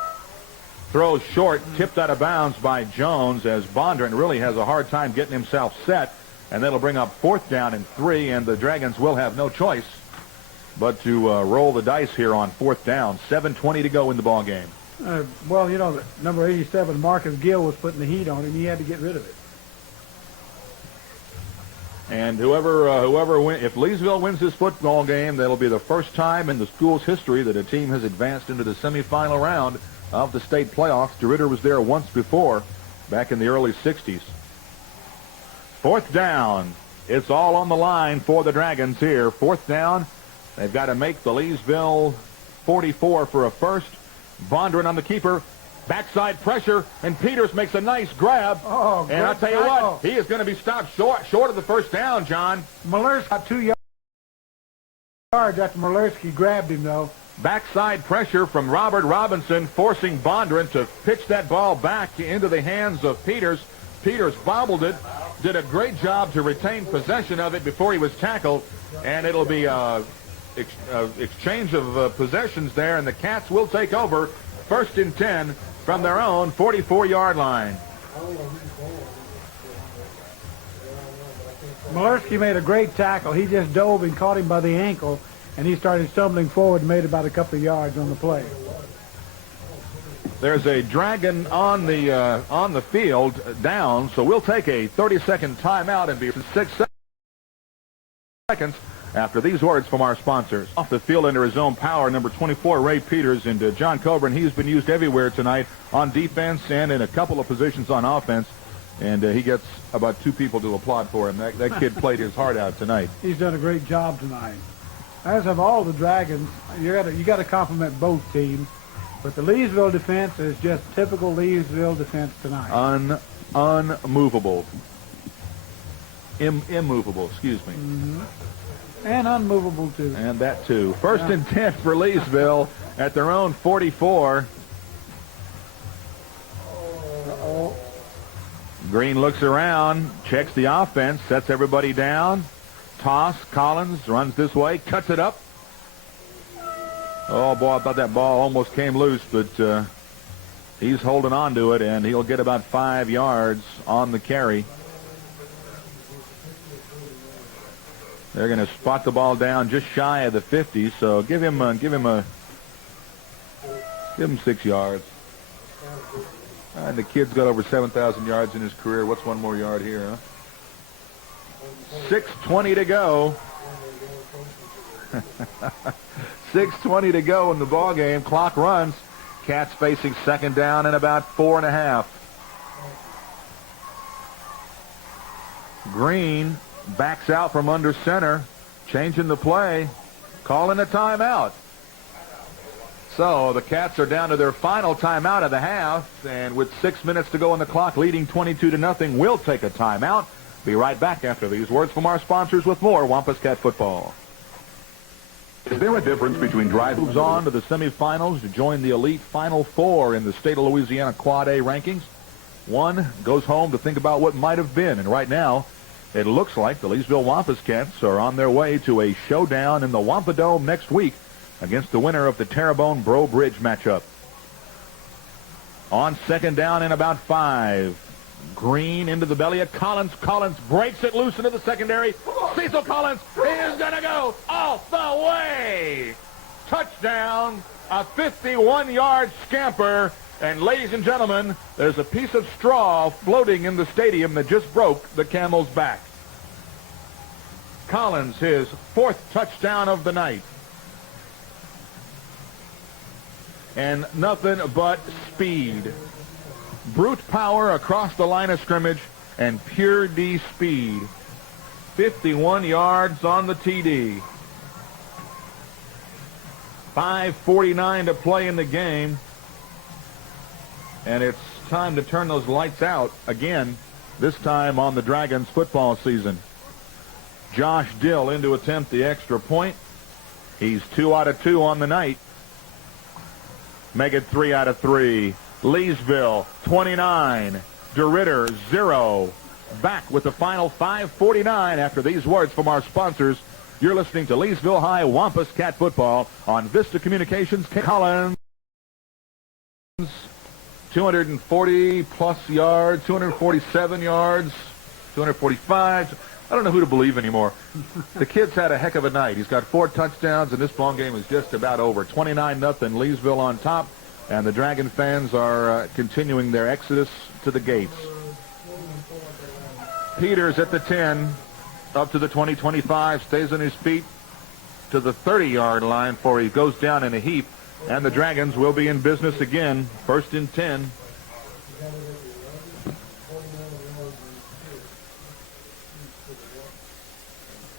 Throws short, tipped out of bounds by Jones as Bondurant really has a hard time getting himself set. And that'll bring up 4th down and 3, and the Dragons will have no choice but to roll the dice here on 4th down. 7:20 to go in the ball game. Well, you know, number 87, Marcus Gill, was putting the heat on him. He had to get rid of it. And whoever wins, if Leesville wins this football game, that'll be the first time in the school's history that a team has advanced into the semifinal round of the state playoffs. DeRidder was there once before, back in the early 60s. 4th down. It's all on the line for the Dragons here. 4th down. They've got to make the Leesville 44 for a first. Bondurant on the keeper. Backside pressure, and Peters makes a nice grab. Oh, and I'll tell you what, he is going to be stopped short of the 1st down, John. Malersky got 2 yards after Malersky grabbed him, though. Backside pressure from Robert Robinson, forcing Bondurant to pitch that ball back into the hands of Peters. Peters bobbled it, did a great job to retain possession of it before he was tackled, and it'll be exchange of possessions there, and the Cats will take over 1st and 10 from their own 44-yard line. Malersky made a great tackle. He just dove and caught him by the ankle, and he started stumbling forward and made about a couple of yards on the play. There's a Dragon on the field down, so we'll take a 30-second timeout and be 6 seconds after these words from our sponsors. Off the field under his own power, number 24, Ray Peters, and John Coburn. He's been used everywhere tonight on defense and in a couple of positions on offense, and he gets about 2 people to applaud for him. That kid played his heart out tonight. He's done a great job tonight. As have all the Dragons. You got to compliment both teams. But the Leesville defense is just typical Leesville defense tonight. Unmovable. Immovable, excuse me. Mm-hmm. And unmovable, too. And that, too. 1st and 10 for Leesville at their own 44. Uh-oh. Green looks around, checks the offense, sets everybody down. Toss, Collins runs this way, cuts it up. Oh, boy, I thought that ball almost came loose, but he's holding on to it, and he'll get about 5 yards on the carry. They're going to spot the ball down just shy of the 50, so give him 6 yards. And the kid's got over 7,000 yards in his career. What's 1 more yard here, huh? 6:20 to go. 6:20 to go in the ball game. Clock runs. Cats facing 2nd down and about 4.5. Green backs out from under center, changing the play, calling a timeout. So the Cats are down to their final timeout of the half, and with 6 minutes to go on the clock, leading 22-0, we'll take a timeout. Be right back after these words from our sponsors with more Wampus Cat football. Is there a difference between drive moves on to the semifinals to join the elite Final Four in the state of Louisiana Quad A rankings? One goes home to think about what might have been, and right now, it looks like the Leesville Wampus Cats are on their way to a showdown in the Wampadome next week against the winner of the Terrebonne-Breaux Bridge matchup. On 2nd down and about 5. Green into the belly of Collins. Collins breaks it loose into the secondary. Cecil Collins is going to go off the way. Touchdown, a 51-yard scamper. And ladies and gentlemen, there's a piece of straw floating in the stadium that just broke the camel's back. Collins, his 4th touchdown of the night. And nothing but speed. Brute power across the line of scrimmage and pure D speed. 51 yards on the TD. 5:49 to play in the game. And it's time to turn those lights out again, this time on the Dragons football season. Josh Dill in to attempt the extra point. He's 2 out of 2 on the night. Make it 3 out of 3. Leesville 29. DeRidder 0. Back with the final 5:49 after these words from our sponsors. You're listening to Leesville High Wampus Cat Football on Vista Communications. Collins, 240 plus yards, 247 yards, 245. I don't know who to believe anymore. The kid's had a heck of a night. He's got 4 touchdowns, and this ball game is just about over. 29-0, Leesville on top, and the Dragon fans are continuing their exodus to the gates. Peters at the 10, up to the 20-25, stays on his feet to the 30-yard line before he goes down in a heap, and the Dragons will be in business again. 1st and 10.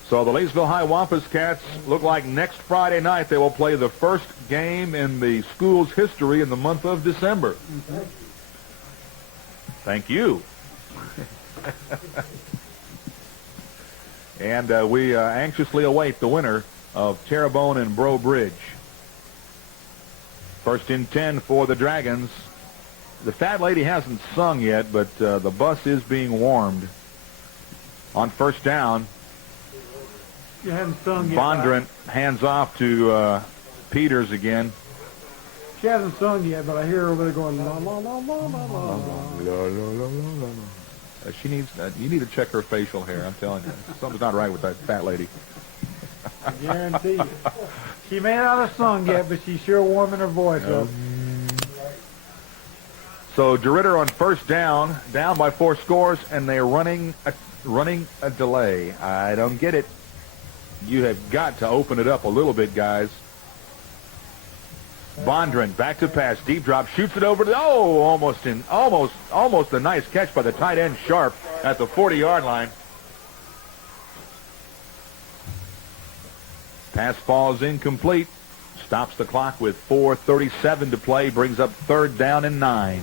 So the Leesville High Wampus Cats look like next Friday night they will play the first game in the school's history in the month of December. Thank you. And we anxiously await the winner of Terrebonne and Breaux Bridge. 1st and 10 for the Dragons. The fat lady hasn't sung yet, but the bus is being warmed. On 1st down, You haven't sung yet. Bondurant hands off to Peters again. She hasn't sung yet, but I hear her over there going, la, la, la, la, la, la. She needs. You need to check her facial hair. I'm telling you, something's not right with that fat lady. I guarantee you. She may not have sung yet, but she's sure warming her voice up. So DeRidder on 1st down, down by 4 scores, and they're running a delay. I don't get it. You have got to open it up a little bit, guys. Bondurant back to pass, deep drop, shoots it over to almost a nice catch by the tight end Sharp at the 40-yard line. Pass falls incomplete. Stops the clock with 4:37 to play. Brings up 3rd down and 9.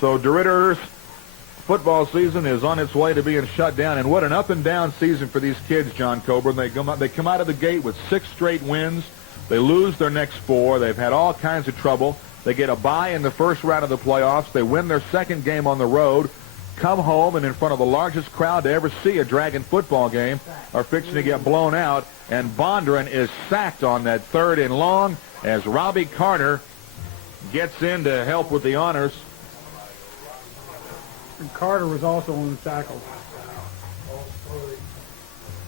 So DeRidder's football season is on its way to being shut down, and what an up and down season for these kids, John Coburn. They come out of the gate with 6 straight wins. They lose their next 4. They've had all kinds of trouble. They get a bye in the first round of the playoffs. They win their 2nd game on the road, come home, and in front of the largest crowd to ever see a Dragon football game, are fixing to get blown out, and Bondurant is sacked on that 3rd and long as Robbie Carter gets in to help with the honors. And Carter was also on the tackle.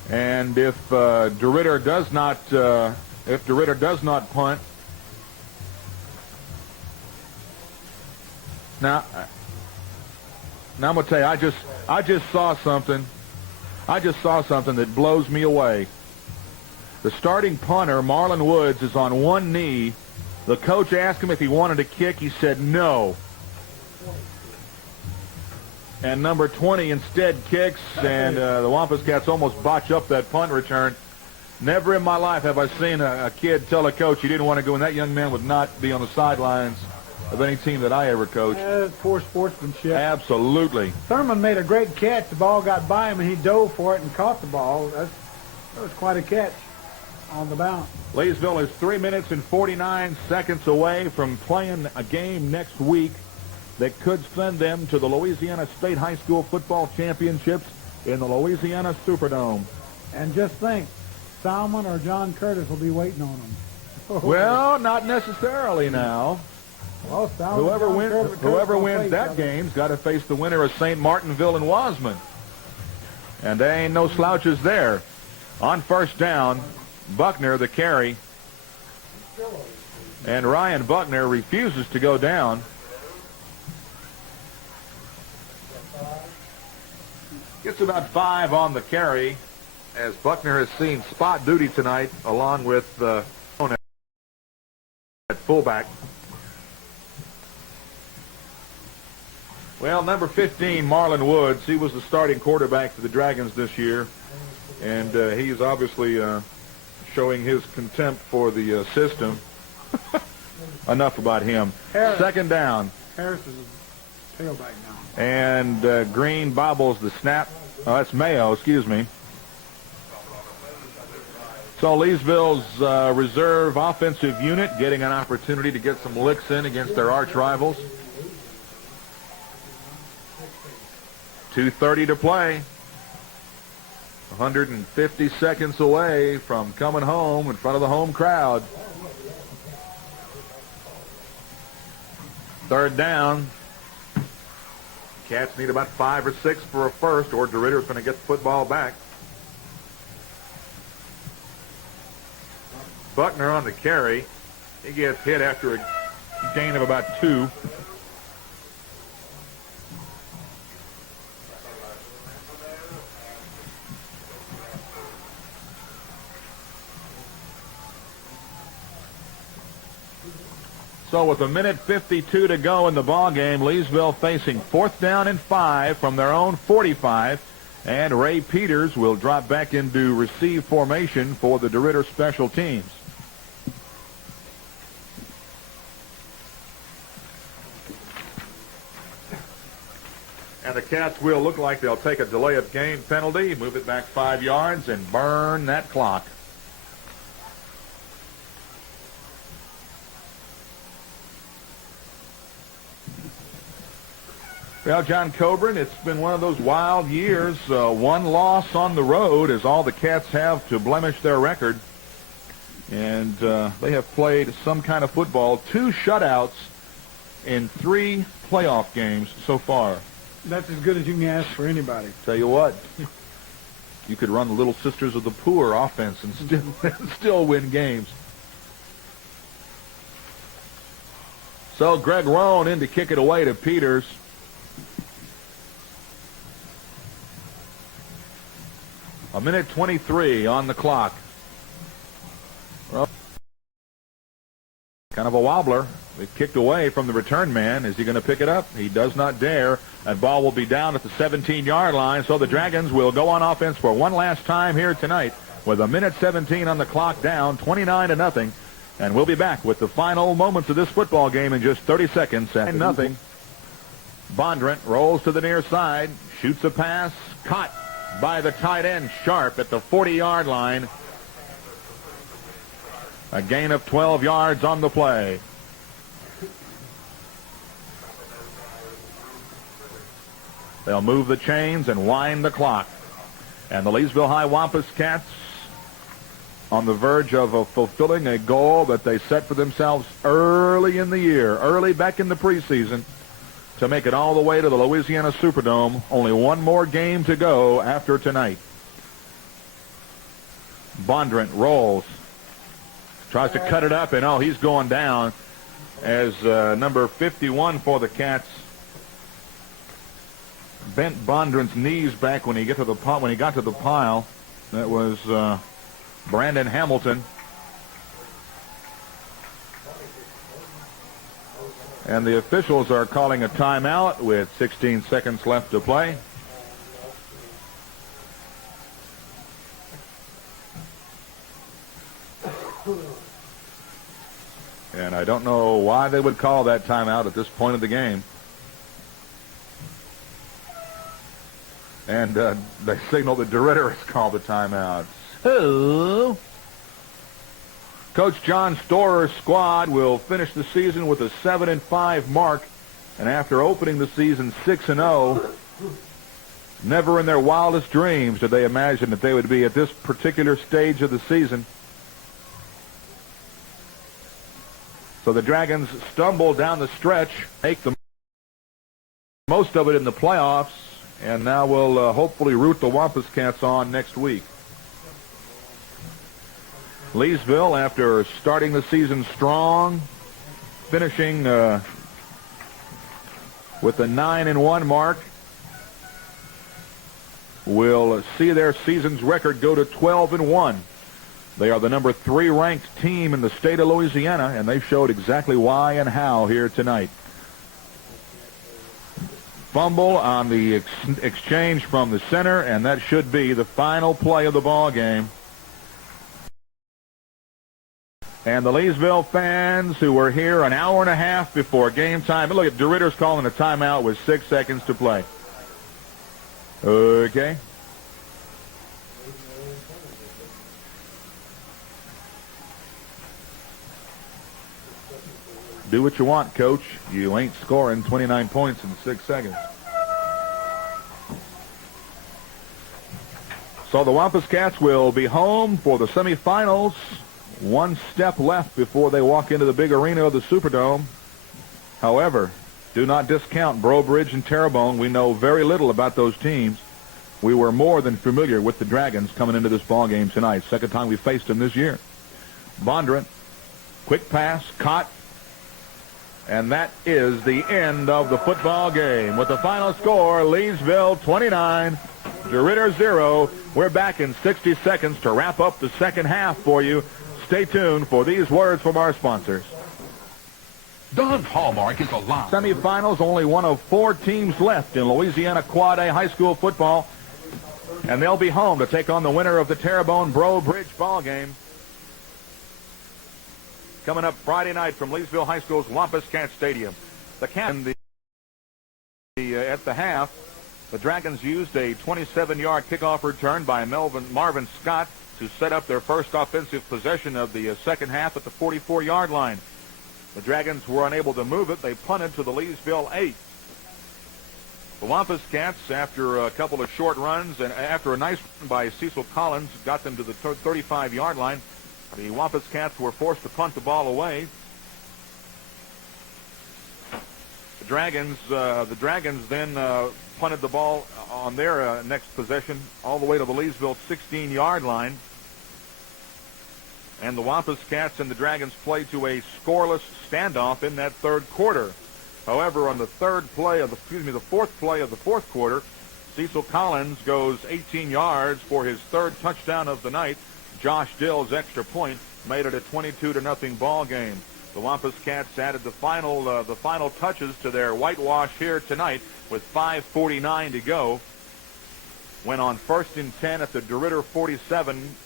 And if DeRidder does not punt, now I'm gonna tell you, I just saw something that blows me away. The starting punter, Marlon Woods, is on one knee. The coach asked him if he wanted to kick. He said no. And number 20 instead kicks, and the Wampus Cats almost botch up that punt return. Never in my life have I seen a kid tell a coach he didn't want to go, and that young man would not be on the sidelines of any team that I ever coached. Poor sportsmanship. Absolutely. Thurman made a great catch. The ball got by him, and he dove for it and caught the ball. That was quite a catch on the bounce. Leesville is 3 minutes and 49 seconds away from playing a game next week that could send them to the Louisiana State High School Football Championships in the Louisiana Superdome. And just think, Salmon or John Curtis will be waiting on them. Well, not necessarily now. Well, Salmon, Whoever wins that game's got to face the winner of St. Martinville and Wasman. And there ain't no slouches there. On 1st down, Buckner, the carry. And Ryan Buckner refuses to go down. Gets about 5 on the carry, as Buckner has seen spot duty tonight, along with at fullback. Well, number 15, Marlon Woods, he was the starting quarterback for the Dragons this year, and he's obviously showing his contempt for the system. Enough about him. Harris. Second down. Harris is a tailback now. And Green bobbles the snap. Oh, that's Mayo, excuse me. So Leesville's reserve offensive unit getting an opportunity to get some licks in against their arch rivals. 2:30 to play. 150 seconds away from coming home in front of the home crowd. Third down. Cats need about 5 or 6 for a first, or DeRidder's going to get the football back. Buckner on the carry. He gets hit after a gain of about 2. So with 1:52 to go in the ball game, Leesville facing 4th down and 5 from their own 45, and Ray Peters will drop back into receive formation for the DeRidder special teams. And the Cats will look like they'll take a delay of game penalty, move it back 5 yards, and burn that clock. Well, John Coburn, it's been one of those wild years. One loss on the road is all the Cats have to blemish their record. And they have played some kind of football. 2 shutouts in 3 playoff games so far. That's as good as you can ask for anybody. Tell you what, you could run the Little Sisters of the Poor offense and still win games. So Greg Roan in to kick it away to Peters. A 1:23 on the clock. Well, kind of a wobbler. It kicked away from the return man. Is he going to pick it up? He does not dare. That ball will be down at the 17-yard line. So the Dragons will go on offense for one last time here tonight with 1:17 on the clock, down 29-0. And we'll be back with the final moments of this football game in just 30 seconds. At 0. Bondurant rolls to the near side, shoots a pass, caught by the tight end Sharp at the 40-yard line. A gain of 12 yards on the play. They'll move the chains and wind the clock. And the Leesville High Wampus Cats on the verge of fulfilling a goal that they set for themselves early in the year, early back in the preseason, to make it all the way to the Louisiana Superdome. Only one more game to go after tonight. Bondurant rolls. Tries to cut it up, and he's going down as number 51 for the Cats bent Bondurant's knees back when he got to the pile. That was Brandon Hamilton. And the officials are calling a timeout with 16 seconds left to play. And I don't know why they would call that timeout at this point of the game. And they signal that DeRidder has called the timeout. So Coach John Storer's squad will finish the season with a 7-5 mark, and after opening the season 6-0, never in their wildest dreams did they imagine that they would be at this particular stage of the season. So the Dragons stumble down the stretch, make the most of it in the playoffs, and now we'll hopefully root the Wampus Cats on next week. Leesville, after starting the season strong, finishing with a 9-1 mark, will see their season's record go to 12-1. They are the number 3 ranked team in the state of Louisiana, and they showed exactly why and how here tonight. Fumble on the exchange from the center, and that should be the final play of the ball game. And the Leesville fans who were here an hour and a half before game time. And look at DeRidder's calling a timeout with 6 seconds to play. Okay. Do what you want, Coach. You ain't scoring 29 points in 6 seconds. So the Wampus Cats will be home for the semifinals. 1 step left before they walk into the big arena of the Superdome. However, do not discount Breaux Bridge and Terrebonne. We know very little about those teams. We were more than familiar with the Dragons coming into this ball game tonight. Second time we faced them this year. Bondurant, quick pass, caught. And that is the end of the football game. With the final score, Leesville 29, DeRidder 0. We're back in 60 seconds to wrap up the second half for you. Stay tuned for these words from our sponsors. Don's Hallmark is alive. Semifinals, only one of 4 teams left in Louisiana Quad A high school football. And they'll be home to take on the winner of the Terrebonne-Breaux Bridge ball game. Coming up Friday night from Leesville High School's Wampus Cat Stadium. At the half, the Dragons used a 27-yard kickoff return by Marvin Scott to set up their first offensive possession of the second half at the 44-yard line. The Dragons were unable to move it. They punted to the Leesville 8. The Wampus Cats, after a couple of short runs and after a nice run by Cecil Collins, got them to the 35-yard line. The Wampus Cats were forced to punt the ball away. The Dragons then punted the ball on their next possession all the way to the Leesville 16-yard line. And the Wampus Cats and the Dragons played to a scoreless standoff in that third quarter. However, on the fourth play of the fourth quarter, Cecil Collins goes 18 yards for his third touchdown of the night. Josh Dill's extra point made it a 22-0 ball game. The Wampus Cats added the final touches to their whitewash here tonight with 5:49 to go. When on 1st and 10 at the DeRidder 47,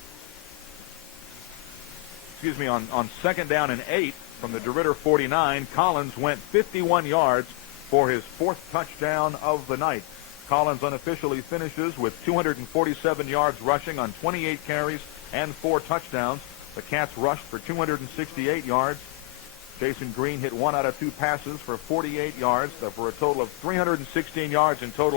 on 2nd down and 8 from the DeRidder 49, Collins went 51 yards for his 4th touchdown of the night. Collins unofficially finishes with 247 yards rushing on 28 carries and 4 touchdowns. The Cats rushed for 268 yards. Jason Green hit 1 out of 2 passes for 48 yards, for a total of 316 yards in total.